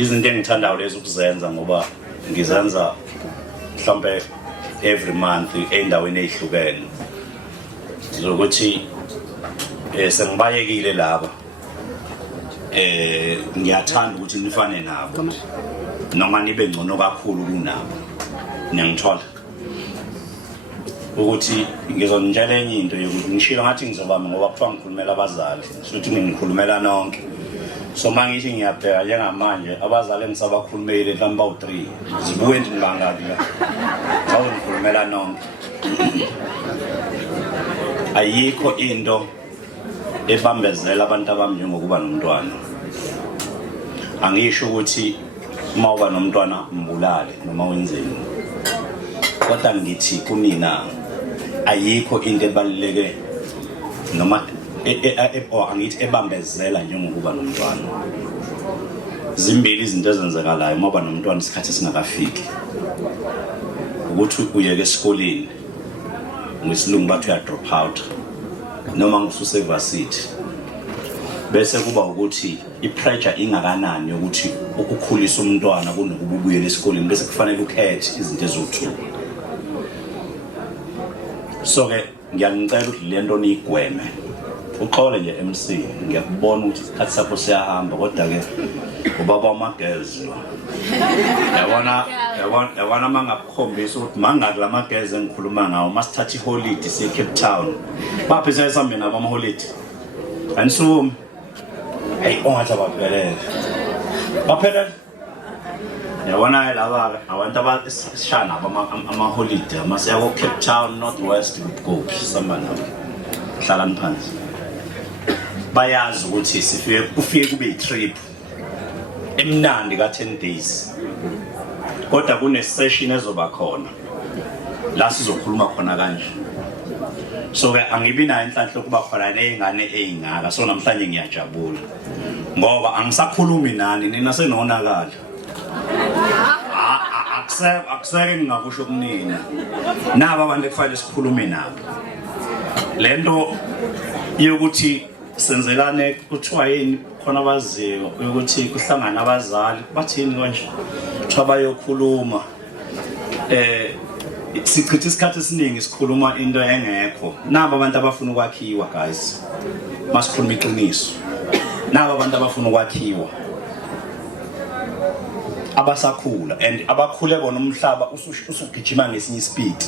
izinto engithandayo lezi ukuzenza ngoba ngizenza mhlawumbe every month endaweni ezihlukene zokuthi sengibayekile laba ngiyathanda ukuthi nifane nabo noma nibe ngcono kakhulu kunabo ngiyangithola ukuthi ngizonitshela enye into yokuthi ngishilo ngathi ngizobami ngoba kuthiwa ngikhulumela abazali futhi ngikhulumela nonke so mangithi ngiyabheka njengamanje abazali engisabakhulumeli mhlawumbe bawu-3 zibuke nje ngibangaki la ngabe ngikhulumela nonke ayikho into ebambezela abantu abami njengokuba nomntwana angisho ukuthi uma uba nomntwana mbulale noma wenzeni kodwa ngithi kunina ayikho into ebaluleke noma angithi ebambezela njengokuba nomntwana zimbili izinto ezenzekalayo uma uba nomntwana isikhathi singakafiki ukuthi uyeke esikoleni ngesilungu bathi uya drop out noma ngususe-varsity bese kuba ukuthi i-pressure ingakanani yokuthi ukukhulisa umntwana kunokuba ubuyele esikoleni bese kufanele ukhethe izinto eziwu-2 so-ke ngiyanicela ukuthi le nto niyigweme uxole nje MC ngiyakubona ukuthi isikhathi sakho siyahamba kodwa-ke ubaba wama-girls yabona mangakukhombisa ukuthi mangaki la ma-girls engikhuluma ngawo masithatha iholide siye-Cape Town baphi sayesambe nabo amaholide anisumi hayi ongathi abaphelele baphelele yabona-ke laba abantu abashaya nabo amaholide masiya ko-Cape Town North West kuphi sihamba nabo hlalani phansi bayazi ukuthi kufike kube yi-trip emnandi ka-10 days kodwa kune-session ezoba khona la sizokhuluma khona kanje so-ke angibi nayo inhlanhla yokuba khona ney'ngane ey'ngaka so namhlanje ngiyajabula ngoba angisakhulumi nani nina senonakala akuseke ngingakusho kunina nabo abantu ekufanele sikhulume nabo le nto yokuthi senzelane kuthiwa yini khona abaziyo ukuthi kuhlangana abazali bathini kanje kuthiwa bayokhuluma sichitha isikhathi esiningi sikhuluma into engekho nabo abantu abafuna ukwakhiwa guys masikhuluma iqiniso nabo abantu abafuna ukwakhiwa abasakhula and abakhule bona umhlaba usugijima ngesinye ispeed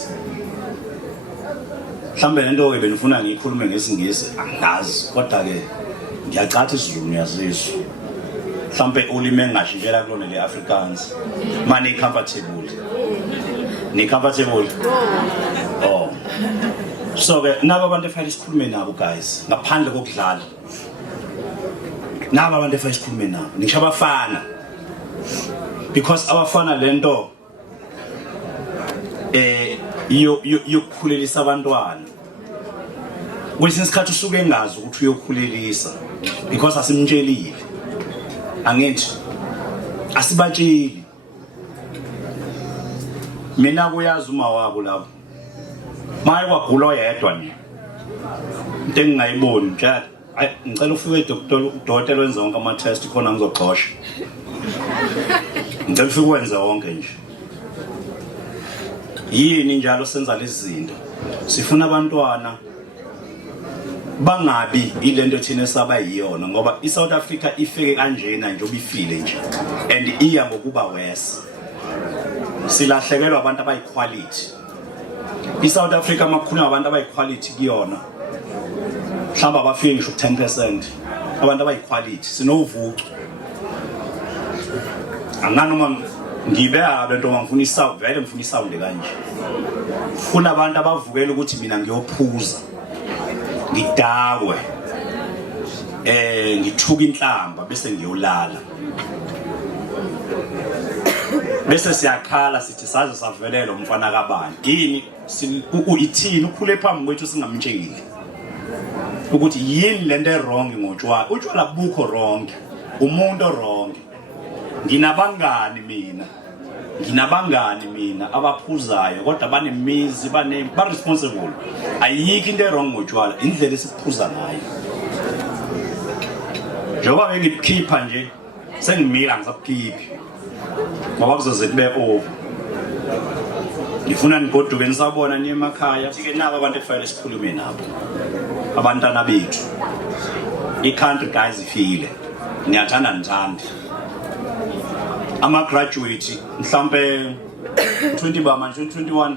mhlambe lento-ke benifuna ngiyikhulume ngesingisi angazi kodwa-ke ngiyacatha isiZulu ngiyazizwa mhlambe ulimi engingashintshela kulona le-Afrikaans ma ni-comfortable oh so-ke nabo abantu efanele sikhulume nabo guys ngaphandle kokudlala nabo abantu efanele sikhulume nabo ngisho abafana because abafana lento yokukhulelisa abantwana kwesinye isikhathi usuke engazi ukuthi uyokhulelisa because asimtshelile angithi asibatsheli mina kuyazi uma wabo lapho maye kwagula oyedwa nje into engingayiboni njalo ngicela ufike udokotela wenze wonke ama-test khona ngizoxosha ngicela ufike wenze wonke nje yini njalo senza lezi zinto sifuna abantwana bangabi ilento thina saba yiyona ngoba iSouth Africa ifike kanjena nje obifile nje and iya ngokuba worse silahlekelwa abantu abayiquality iSouth Africa makukhona abantu abayiquality kuyona mhlamba abafike ngisho 10% abantu abayiquality sinovucu anganoma ngibe abantu ngifuna isound vele ngifuna isound kanje ufuna abantu abavukela ukuthi mina ngiyophuza ngidakwe ngithuka inhlamba bese ngiyolala bese siyakhala sithi saze savelele umfana kabani yini ithini ukhule phambi kwethu singamtsheli ukuthi yini lento wrong ngotshwala utshwala bukho wrong umuntu wrong nginabangani mina abaphuzayo kodwa banemizi ba responsible ayikho into wrong ngotshwala indlela esiphuza ngayo njengoba bengikhipha nje sengimila ngisaphiphi ngoba kuzoze kube over ngifuna nigoduke nisabona niye emakhaya sike nabo abantu ekufanele sikhulume nabo abantwana bethu i-country guys ifile niyathanda nithanda ama-graduate mhlambe 20 bamanje 21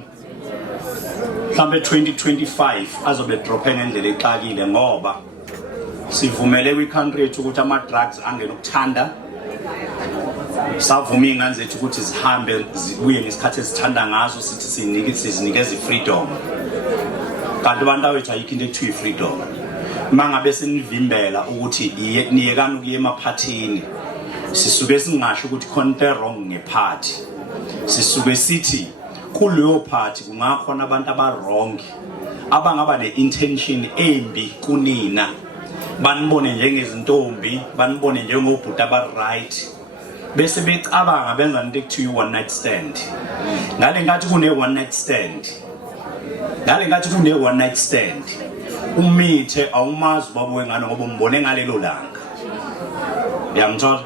mhlambe 2025 azobe drope ngendlela exakile ngoba sivumele kwi-country yethu ukuthi ama-drugs angene ukuthanda savuma iy'ngane zethu ukuthi zihambe zibuye ngesikhathi ezithanda ngazo sithi sizinikeze i-freedom kanti abantu awethu ayikho into ekuthiwa i-freedom uma ngabe sinivimbela ukuthi niyekani ukuya emaphathini sisuke singasho ukuthi khona into wrong ngephathi sisuke sithi kuleyo phathi kungakhona abantu aba-wrong abangaba ne-intention embi kunina banibone njengezintombi banibone njengobhuti aba-right bese becabanga benza into ekuthiwa i-one night stand ngale ngathi kune-one night stand umithe awumazi ubaba wengane ngoba umbone ngalelo langa uyangithola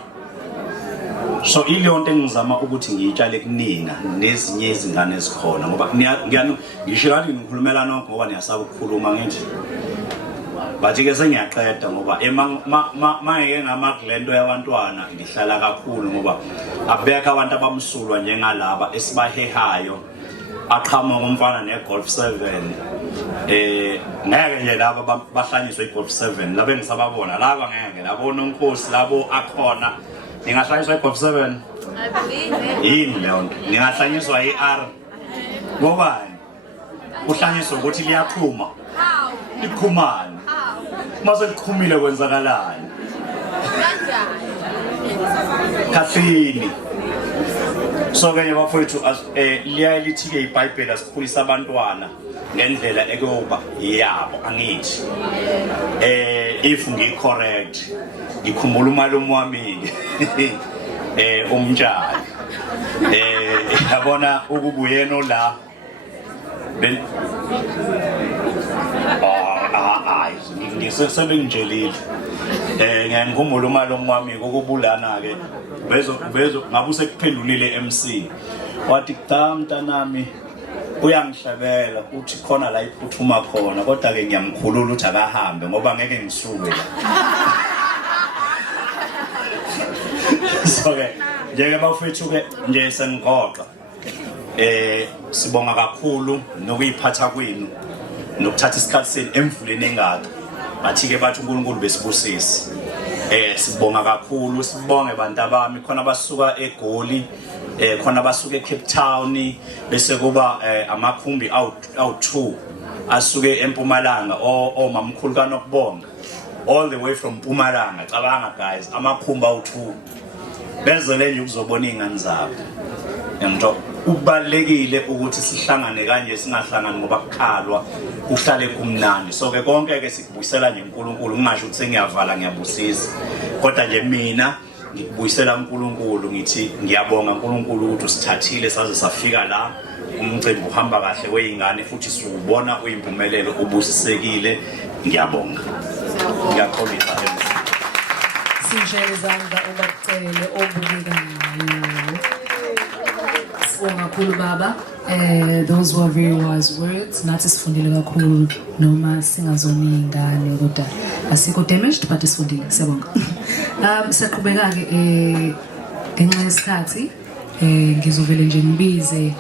so iliyo nto engizama ukuthi ngiyitshale kunina nezinye izingane ezikhona ngoba ngisho kanti ngikhulumela nokho ngoba niyasaba ukukhuluma ngithi bathi-ke sengiyaqeda ngoba mangeke ngamakulento yabantwana ngihlala kakhulu ngoba abekho abantu abamsulwa njengalaba esibahehayo aqhama ngomfana ne-golf 7 ngeke nje laba bahlanyiswe i-golf 7 laba engisababona laba ngeke labo nonkosi labo akhona ningahlanyiswa i-golf 7 yini leyo nto ningahlanyiswa i-R ngobani kuhlanyiswa ukuthi liyaqhuma liqhumani mase liqhumile kwenzakalani kathini so ke bafowethu liyalithi-ke iBhayibheli asikhulisa abantwana ngendlela ekuyoba yabo angithi if ngicorrect ngikhumbula umalume wami umtshali yabona ukubuyena la ngisebengijelile ngiyangikhumbula umalume wami ukubulana ke bezo ngabe usekuphendulile MC wathi cha mntanami uyangihlebela uthi khona la iphuthuma khona kodwa ke ngiyamkhulula ukuthi akahambe ngoba ngeke ngisuke la so ke njeke bafethu ke nje sengigoqa sibonga kakhulu nokuyiphatha kwenu nokuthatha isikhathi senu emvuleni engaka bathi-ke bathi uNkulunkulu besibusisi sibonga kakhulu sibonge bantu abami khona abasuka eGoli khona abasuka eCape Town bese kuba amakhumbi awu2 asuke eMpumalanga omamkhulu kaNokubonga all the way from Mpumalanga cabanga guys amakhumbi awu2 bezele nje ukuzobona izingane zabo yamtho ubalekile ukuthi sihlangane kanje singahlangani ngoba kukhalwa kuhlale kumnandi so ke konke ke sikubuyisela nje uNkulunkulu ngingasho ukuthi sengiyavala ngiyabusisa kodwa nje mina ngikubuyisela uNkulunkulu ngithi ngiyabonga uNkulunkulu ukuthi usithathile saze safika la umcimbi uhamba kahle weingane futhi siubona uyimpumelelo ubusisekile ngiyabonga ngiyakholisa sinjele izandla ubacele obukekayo sibonga kakhulu baba Those were very wise words. Nathi sifundile kakhulu noma singazona izingane kodwa asikho damaged but sifundile. Siyabonga. Siyaqhubeka ke ngenxa yesikhathi ngizovele nje ngibize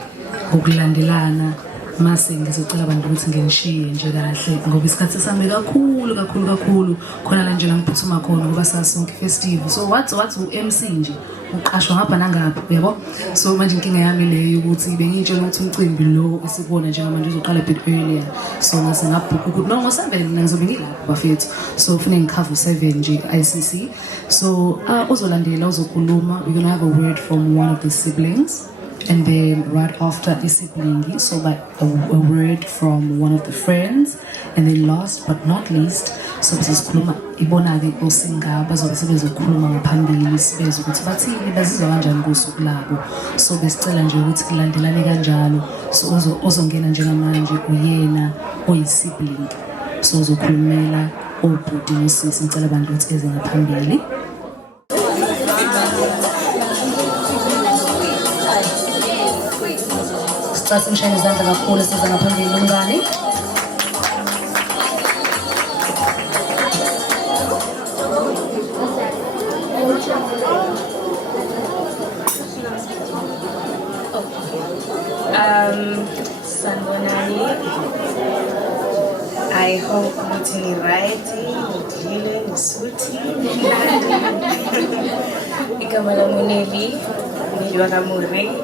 ukulandelana mase ngizocela abantu ukuthi ngenishiye nje kahle ngoba isikhathi sami kakhulu khona la nje la ngiphuthuma khona ngoba sasonke festive. So what's uMC nje uqashwa ngapha nangapha yabo. So manje inkinga yami leyo ukuthi bengitshela ukuthi umcimbi lo esibona njengamanje uzoqala a bit earlier. So ngase ngabhuka ukuthi no ngosebele mina ngizobe ngilapha bafethu. So kufanele ngikhave 7 nje ICC. So uzolandela uzokhuluma. We're going to have a word from one of the siblings. And then right after the sibling, so like a word from one of the friends, and then last but not least, so sizokhuluma ibona ke osinga bazobe sebezokhuluma ngaphambili sibeze ukuthi bathini bazizwa kanjani kusuku labo. So besicela nje ukuthi kulandelane kanjalo. So ozongena njengamanje uyena oyisibling. So uzokhulumela obhuti nosisi ngicela abantu ukuthi eze ngaphambili. Simshayela izandla kakhulu siza ngaphambili umngane. Sanibonani. I hope ukuthi ni-right, nidlile, nisuthi. Igama lami uNeli.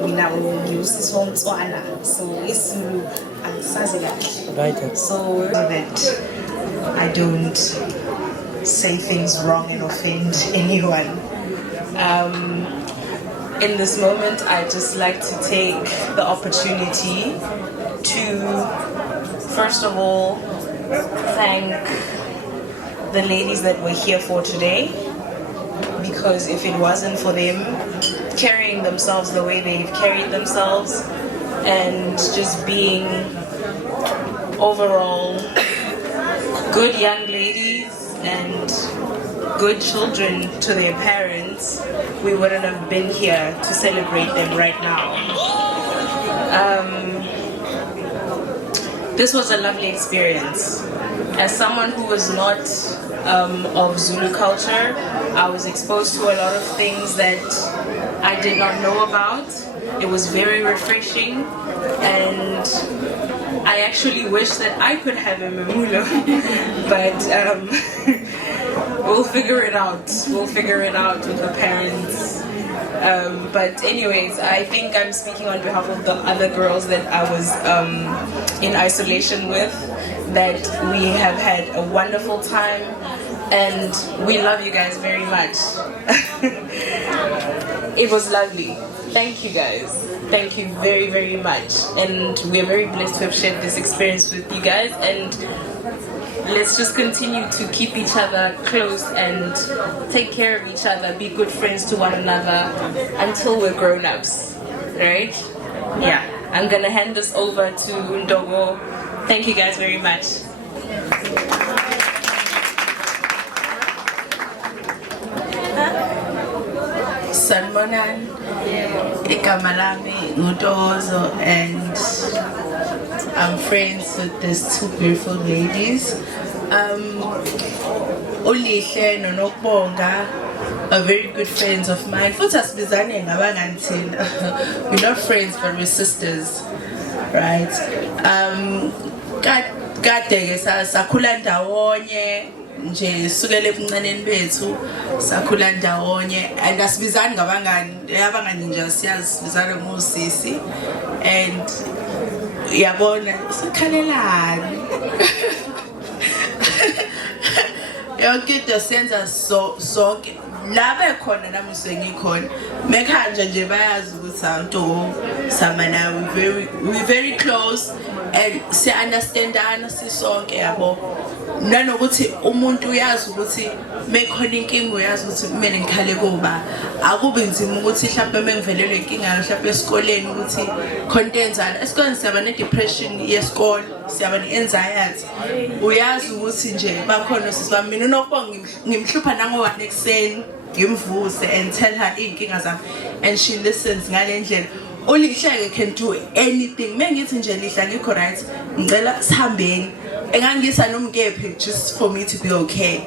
Mina ngiyusisi womTswana, so isiZulu angisazi kahle. So that I don't say things wrong and offend anyone. In this moment, I'd just like to take the opportunity to, first of all, thank the ladies that were here for today, because if it wasn't for them carrying themselves the way they've carried themselves and just being overall good young ladies and good children to their parents, we wouldn't have been here to celebrate them right now. This was a lovely experience. As someone who was not of Zulu culture, I was exposed to a lot of things that I did not know about. It was very refreshing, and I actually wish that I could have a memulo, but we'll figure it out. We'll figure it out with the parents. But anyways, I think I'm speaking on behalf of the other girls that I was in isolation with, that we have had a wonderful time and we love you guys very much. It was lovely. Thank you guys. Thank you very, very much. And we're very blessed to have shared this experience with you guys, and let's just continue to keep each other close and take care of each other, be good friends to one another until we're grown-ups, right? Yeah, I'm gonna hand this over to Ndogo. Thank you guys very much. Sanibonani, igama lami nguNtokozo, and I'm friends with these two beautiful ladies. Ulihle noNokubonga are very good friends of mine. Futhi asibizane ngabangani thina. We're not friends but we're sisters, right? Kade ke sakhula ndawonye nje sukele ebuncaneni bethu sakhula ndawonye, and asibizani ngabangani, abangani nje siyazibizana ngosisi, and yabona sikhalelani yonke into senza sonke la bekhona nami sengikhona mekhanje nje bayazi ukuthi anto samana we very close and si understandana sisonke yabo, nanokuthi umuntu uyazi ukuthi mekhona inkinga uyazi ukuthi kumele ngikhale kuba akubi nzima ukuthi mhlawumbe mengivelelwe inkinga mhlawumbe esikoleni ukuthi contenzana esikoleni siyaba ne depression yesikole, siyaba ne anxiety, uyazi ukuthi nje bakhona sisibami mina nokubonga ngimhlupha nango-1 ekseni ngimvuse and tell her inkinga zami and she listens ngalendlela. ulihleke can do anything mengithi nje lihla ngikho right ngicela sihambeni engangisa nomkephe just for me to be okay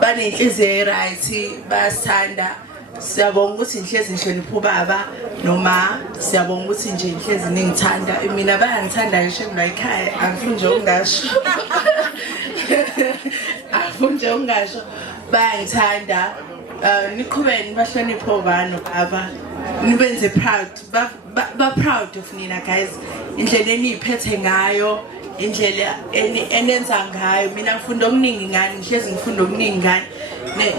banenhliziyo right basithanda siyabonga ukuthi inhlezi ngihlonipha ubaba noma siyabonga ukuthi nje inhlezi ningithanda mina bayangithanda ngisho la ekhaya angifuni nje ukungasho angifuni nje ukungasho bayangithanda niqhubeni bahloniphe ubani baba nibenze proud ba proud of nina guys indlela eniphethe ngayo indlela enenza ngayo mina ngifunda okuningi ngani ngihlezi ngifunda okuningi ngani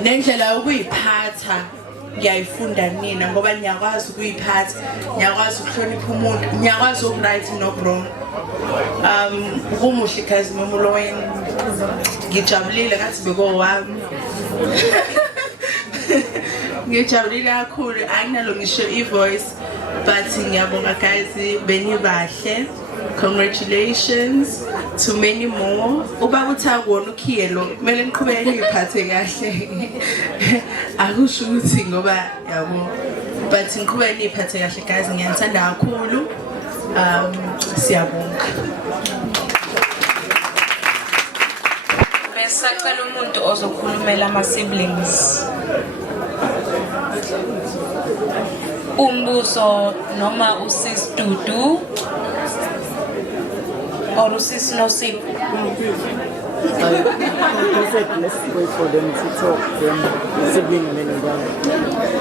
nendlela yokuyiphatha ngiyayifunda nina ngoba ngiyakwazi ukuyiphatha ngiyakwazi ukuhlonipha umuntu ngiyakwazi ukuright no wrong ukumuhle guys nomulo wenu ngijabulile ngathi bekowami ngijabulile kakhulu akunalo ngisho ivoice but ngiyabonga guys benibahle congratulations to many more uba kuthakona ukhiyelo kumele niqhubeke niphathe kahle akusho ukuthi ngoba yabo but niqhubeke niphathe kahle guys ngiyanthanda kakhulu siyabonga besacela umuntu ozokhulumela ama siblings umbuso noma usis Dudu or usis Nosipho. Let's wait for them to talk. Them sibling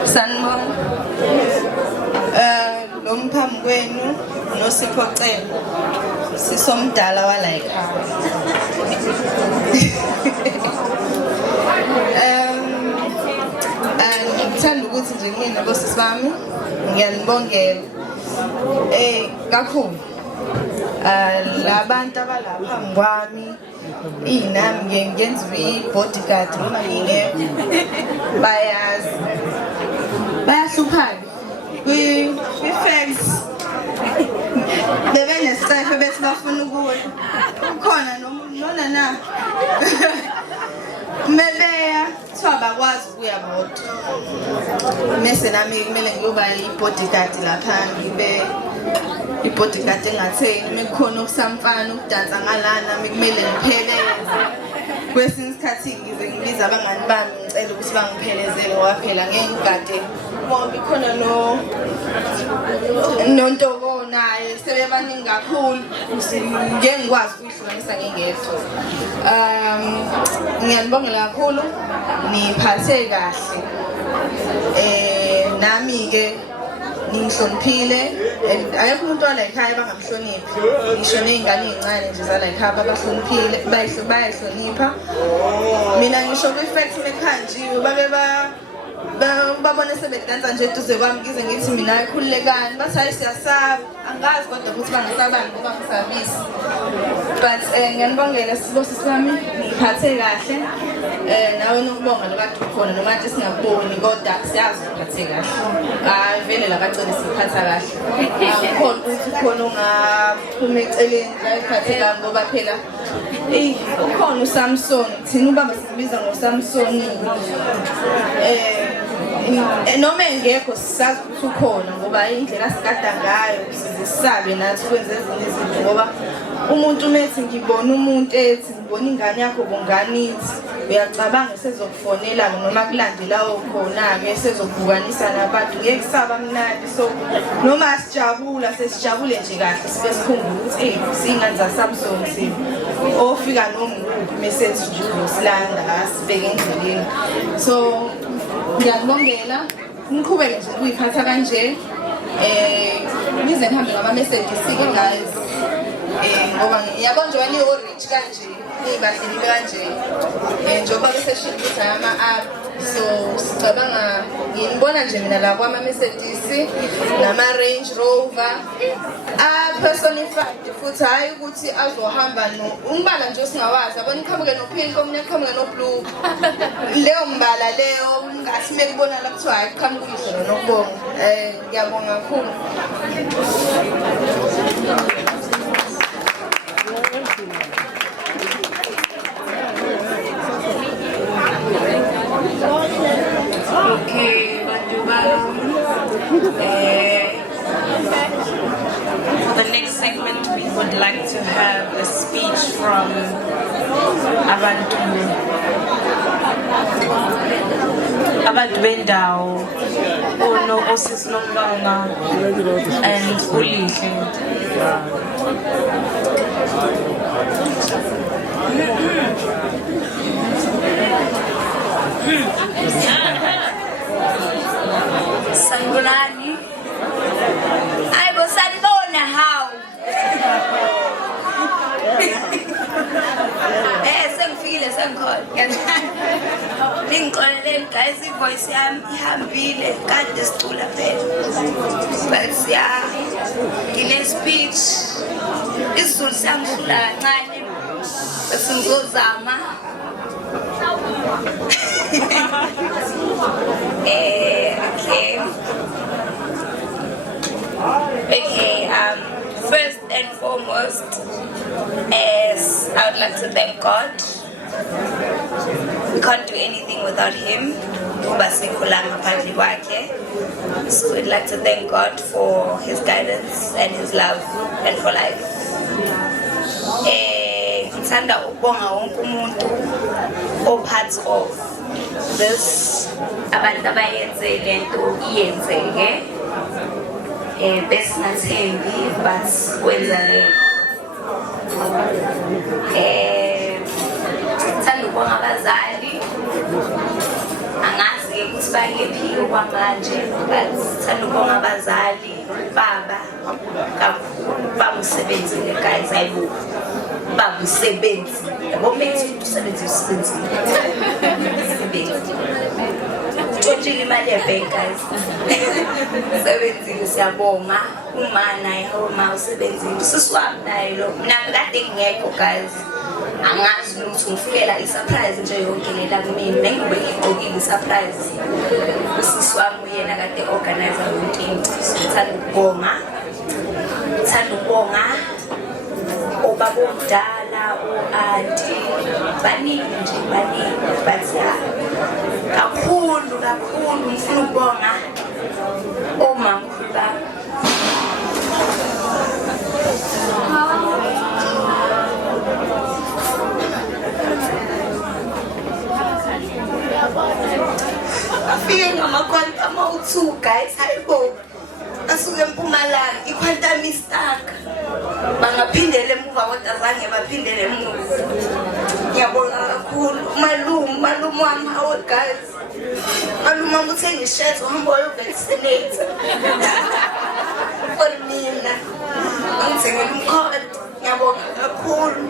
Sanibonga. Lo mphambi kwenu Nosipho Cele sisomdala wala ekhaya. Ngithanda ukuthi nje mina bosisi bami ngiyanibongela kakhulu labantu abalapha ngwami inami ngenza bodyguard noma ngingekho bayahluphana kwi-facts bebenesifo bese bafuna ukuya khona noma na mebeya kuthiwa bakwazi ukuya bodwa mese nami kumele ngiyoba i-bodyguard lapha ngibe i-bodyguard engatheni mekukhona okusamfana ukudansa ngalana kumele ngipheleze kwesinye isikhathi ngize ngibiza abangani bami ngicela ukuthi bangiphelezele ngoba phela ngeke ngigade ngoba ikhona nontoko naye sebebaningi kakhulu ngeke ngikwazi ukuyihlukanisa ngingedwa ngiyanibongela kakhulu niphathe kahle nami ke ngihloniphile ayekho umuntu wala ekhaya bangamhloniphi ngisho nezingane ezincane nje zala ekhaya abahloniphile bayahlonipha mina ngisho kwi-fact mekhanjiwe bake babone sebedansa nje eduze kwami ngize ngithi mina ikhululekani bathi hayi siyasaba angazi kodwa ukuthi bangasabani ngoba ngisabisi but ngiyanibongela sibosisi sami ngiphathe kahle nawe nokubonga lokade ukhona noma nje singaboni kodwa siyazi ukuphathe kahle hayi vele labacela siphatha kahle akukhona ukuthi khona ungaphuma eceleni la iphathe kahle ngoba phela ukhona uSamson thina ubaba sibiza ngoSamson noma engekho sisazi ukuthi ukhona ngoba indlela sikada ngayo sisabe nathi kwenze ezinye izinto ngoba umuntu methi ngibona umuntu ethi ngibona ingane yakho bonganithi uyacabanga sezokufonela noma kulandelayo khona ke sezokubukanisa nabantu ngeke kusaba mnandi so noma sijabula sesijabule nje kahle sibe sikhumbula ukuthi singane zaSamson sini ofika nomnguphi message nje usilanda asibeke endleleni so ngiyabongela niqhubeke nje ukuyiphatha kanje nize nihambe ngama messages ke guys ngoba yabo nje wani orich kanje nibahleli kanje njengoba beseshiya ukuthi ama app so sicabanga ngibona nje mina la kwama messages nama Range Rover personified futhi hayi ukuthi azohamba umbala nje singawazi yabona iqhamuke no pink omnye iqhamuke no blue leyo mbala leyo ngathi mekubona la kuthiwa hayi iqhamuke kuhle nokubonga ngiyabonga kakhulu Okay, bantu bami For the next segment, we would like to have a speech from abantu bendawo, Osisi Nombanga and Ulihle. Sanibonani. Ayibo sanibona how. Sengifikile sengikhona. Ningixoleleni guys, ivoice yami ihambile kade sicula phela. But ngine speech. Isizulu sangihlula kancane. Bese ngizozama. Okay, first and foremost, I would like to thank God. We can't do anything without Him. So we'd like to thank God for His guidance and His love and for life. Ngithanda ukubonga wonke umuntu part of this, abantu abayenze lento iyenzeke besingathembi but kwenzeke. Ngithanda ukubonga abazali, angazi-ke ukuthi bakephi okwamanje, but ngithanda ukubonga abazali, baba kakhulu, bangusebenzile guys, ayibo babusebenzi yabo methi usebenzi tshontsile imali yebhenki guys. Usebenzile, siyabonga uma naye uma usebenzile. Usisi wami naye lo, mina kade ngingekho guys, angazi ukuthi ngifikela i-surprise nje yonke lela kumina, bengibe ngigqokile i-surprise. Usisi wami uyena kade organizer yonke into. Ngithanda ukubonga obaba omdala, o-aunty, baningi nje, baningi, but kakhulu ngifuna ukubonga omamkhulu bami. Afike ngama-quantum awu-2 guys, hayibo. Asuke eMpumalanga, i-quantum istark. Bangaphindela emuva kodwa zange baphindele emuva. Ngiyabonga kakhulu malume wami, hawe guys. Malume wami uthenge i-shirt uhamba wayovaccinate for mina. Angithengele umkhonto, ngiyabonga kakhulu.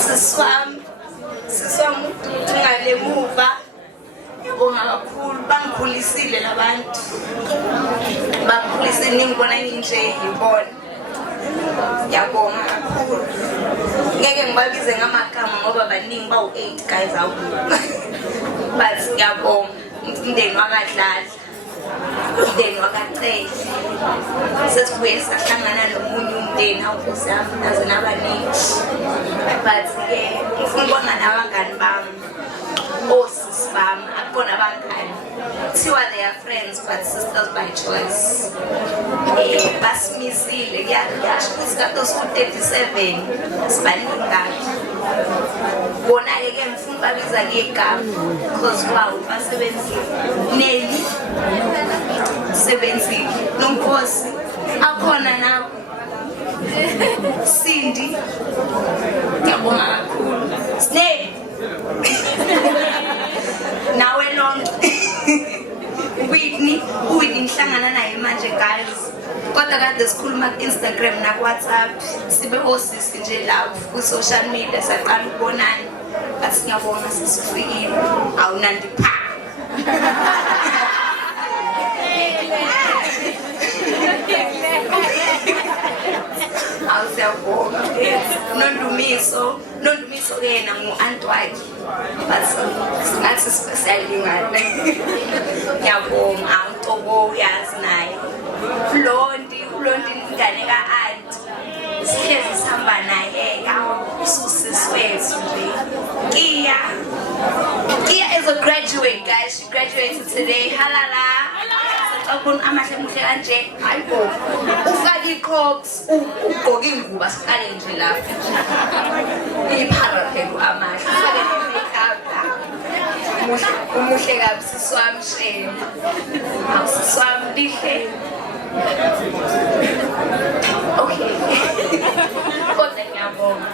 Sisi wami ngale muva. Ngiyabonga kakhulu, bangikhulisile labantu. Bangikhulisile ngibona nje ngibona. Ngiyabonga kakhulu. Ngeke ngibabize ngamagama ngoba baningi bawu-8 guys awubuka. But ngiyabonga umndeni wakadlala, umndeni wakacele. Sesibuye sahlangana nomunye umndeni awukosi yami naze nabaningi. But-ke ngifuna ukubonga nabangani bami, osisi bami, akubona abangani. Kuthiwa they are friends but sisters by choice. Basimisile, kuyasho ukuthi kade usu-37 sibaningi kabi. Bona-ke ngifuna ukubabiza ngegama because wow, basebenzile. Nelly sebenzile, Nonkosi akhona nawe, Cindy ngiyabonga kakhulu, Snake nawe lonke. Whitney ngihlangana naye manje guys, kodwa kade sikhuluma ku-Instagram naku-WhatsApp, sibe osisi nje lapho ku-social media saqala ukubonana. But ngiyabonga sesifikile, awunandi pha. Awusiyabonga Nondumiso-ke yena ngu-aunt wakhe, but singathi siyalingana. Ngiyabonga uNtobo, uyazi naye, ulondi ingane ka-aunt, sihlezi sihamba naye, ususisi wethu nje. Kia is a graduate guys, she graduated today. Halala. akubona amahle muhle kanje hayibo ufake iCrocs ugqoke ingubo siqale nje lapha ipharaphelo amahle ufake makeup umuhle kabi siswami shame awusiswami lihle okay kodwa ngiyabonga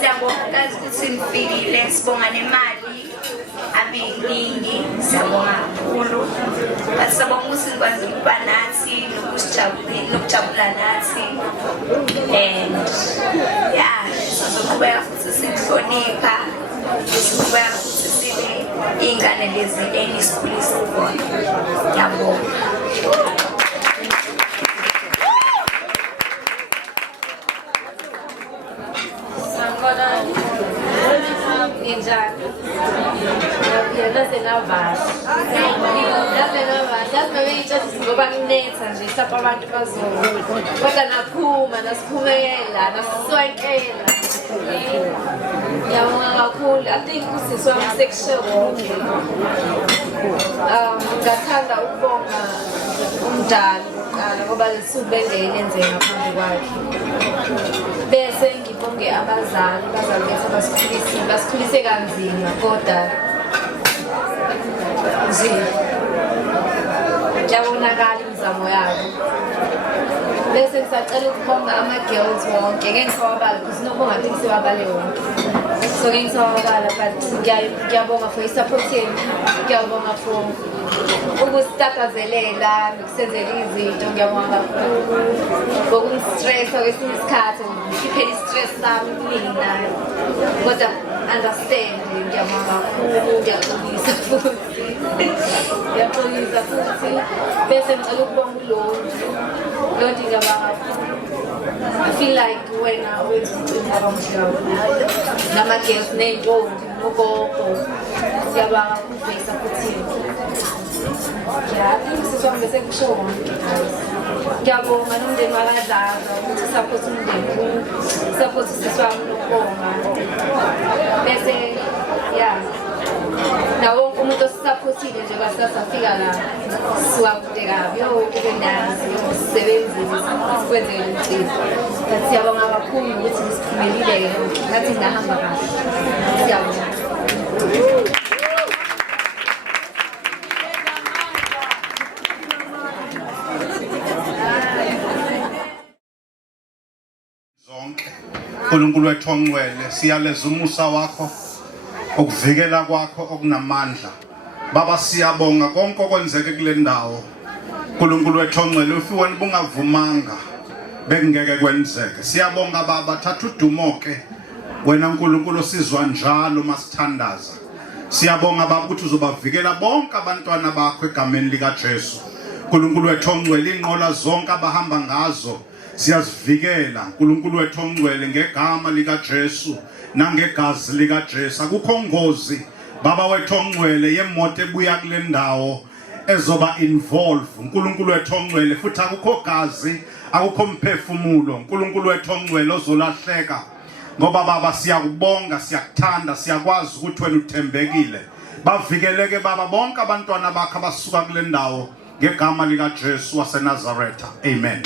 siyabonga kazi ukuthi nifikile sibonga nemali abiningi siyabonga kakhulu siyabonga ukuthi nikwazi ukuba nathi nokujabula nathi and sizoqhubeka futhi sikuhlonipha sizoqhubeka futhi sibe iy'ngane lezi enisikhulisa khona ngiyabonga. Ngoba nginetha nje sapha abantu bazona kodwa naphuma nasiphumela nasiswenkela ngiyabonga kakhulu. I think usisi wami sekushe konke. Ngathanda ukubonga umdali kuqala ngoba lesuku bengeyenzeka ngaphambi kwakhe bese ngibonge abazali bethu basikhulise kanzima kodwa nje ngiyabonakala imizamo yabo bese ngisacela ukubonga ama-girls wonke ngeke ngisawabala because nokubonga ngathi ngisewabale wonke so ngeke ngisawabala but ngiyabonga for i-support yenu ngiyabonga for ukusitatazelela nokusenzela izinto ngiyabonga kakhulu ngokungistressa kwesinye isikhathi ngikhiphela i-stress sami kumina kodwa understand ngiyabonga kakhulu ngiyaxolisa futhi ngiyaxolisa futhi bese ngicela ukubonga ulonti ngiyabonga I feel like wena wenza umcimbi omuhle kakhulu nama-girls ney'ntombi nogogo ngiyabonga ukuveza futhi siswami bese kusho konke ngiyabonga nomndeni wakadlava ukuthi support umndeni support siswami nokubonga bese nawo wonke umuntu osisaphothile nje basasafika la siwakude kabi kube nazi sisebenzile sikwenzele umcimbi but siyabonga kakhulu ukuthi nisiphumelile ngathi ngahamba kahle siyabonga. uNkulunkulu wethu ongcwele siyaleza umusa wakho ukuvikela kwakho okunamandla baba siyabonga konke okwenzeke kule ndawo uNkulunkulu wethu ongcwele ufiwe bungavumanga bekungeke kwenzeke siyabonga baba thatha udumo ke wena uNkulunkulu sizwa njalo masithandaza siyabonga baba ukuthi uzobavikela bonke abantwana bakho egameni lika Jesu uNkulunkulu wethu ongcwele inqola zonke abahamba ngazo siyazivikela uNkulunkulu wethu ongcwele ngegama lika Jesu nangegazi lika Jesu akukho ngozi baba wethu ongcwele yemoto ebuya kule ndawo ezoba involve uNkulunkulu wethu ongcwele futhi akukho gazi akukho mphefumulo uNkulunkulu wethu ongcwele ozolahleka ngoba baba siyakubonga siyakuthanda siyakwazi ukuthi wena uthembekile bavikeleke baba bonke abantwana bakho abasuka kule ndawo ngegama lika Jesu waseNazaretha amen.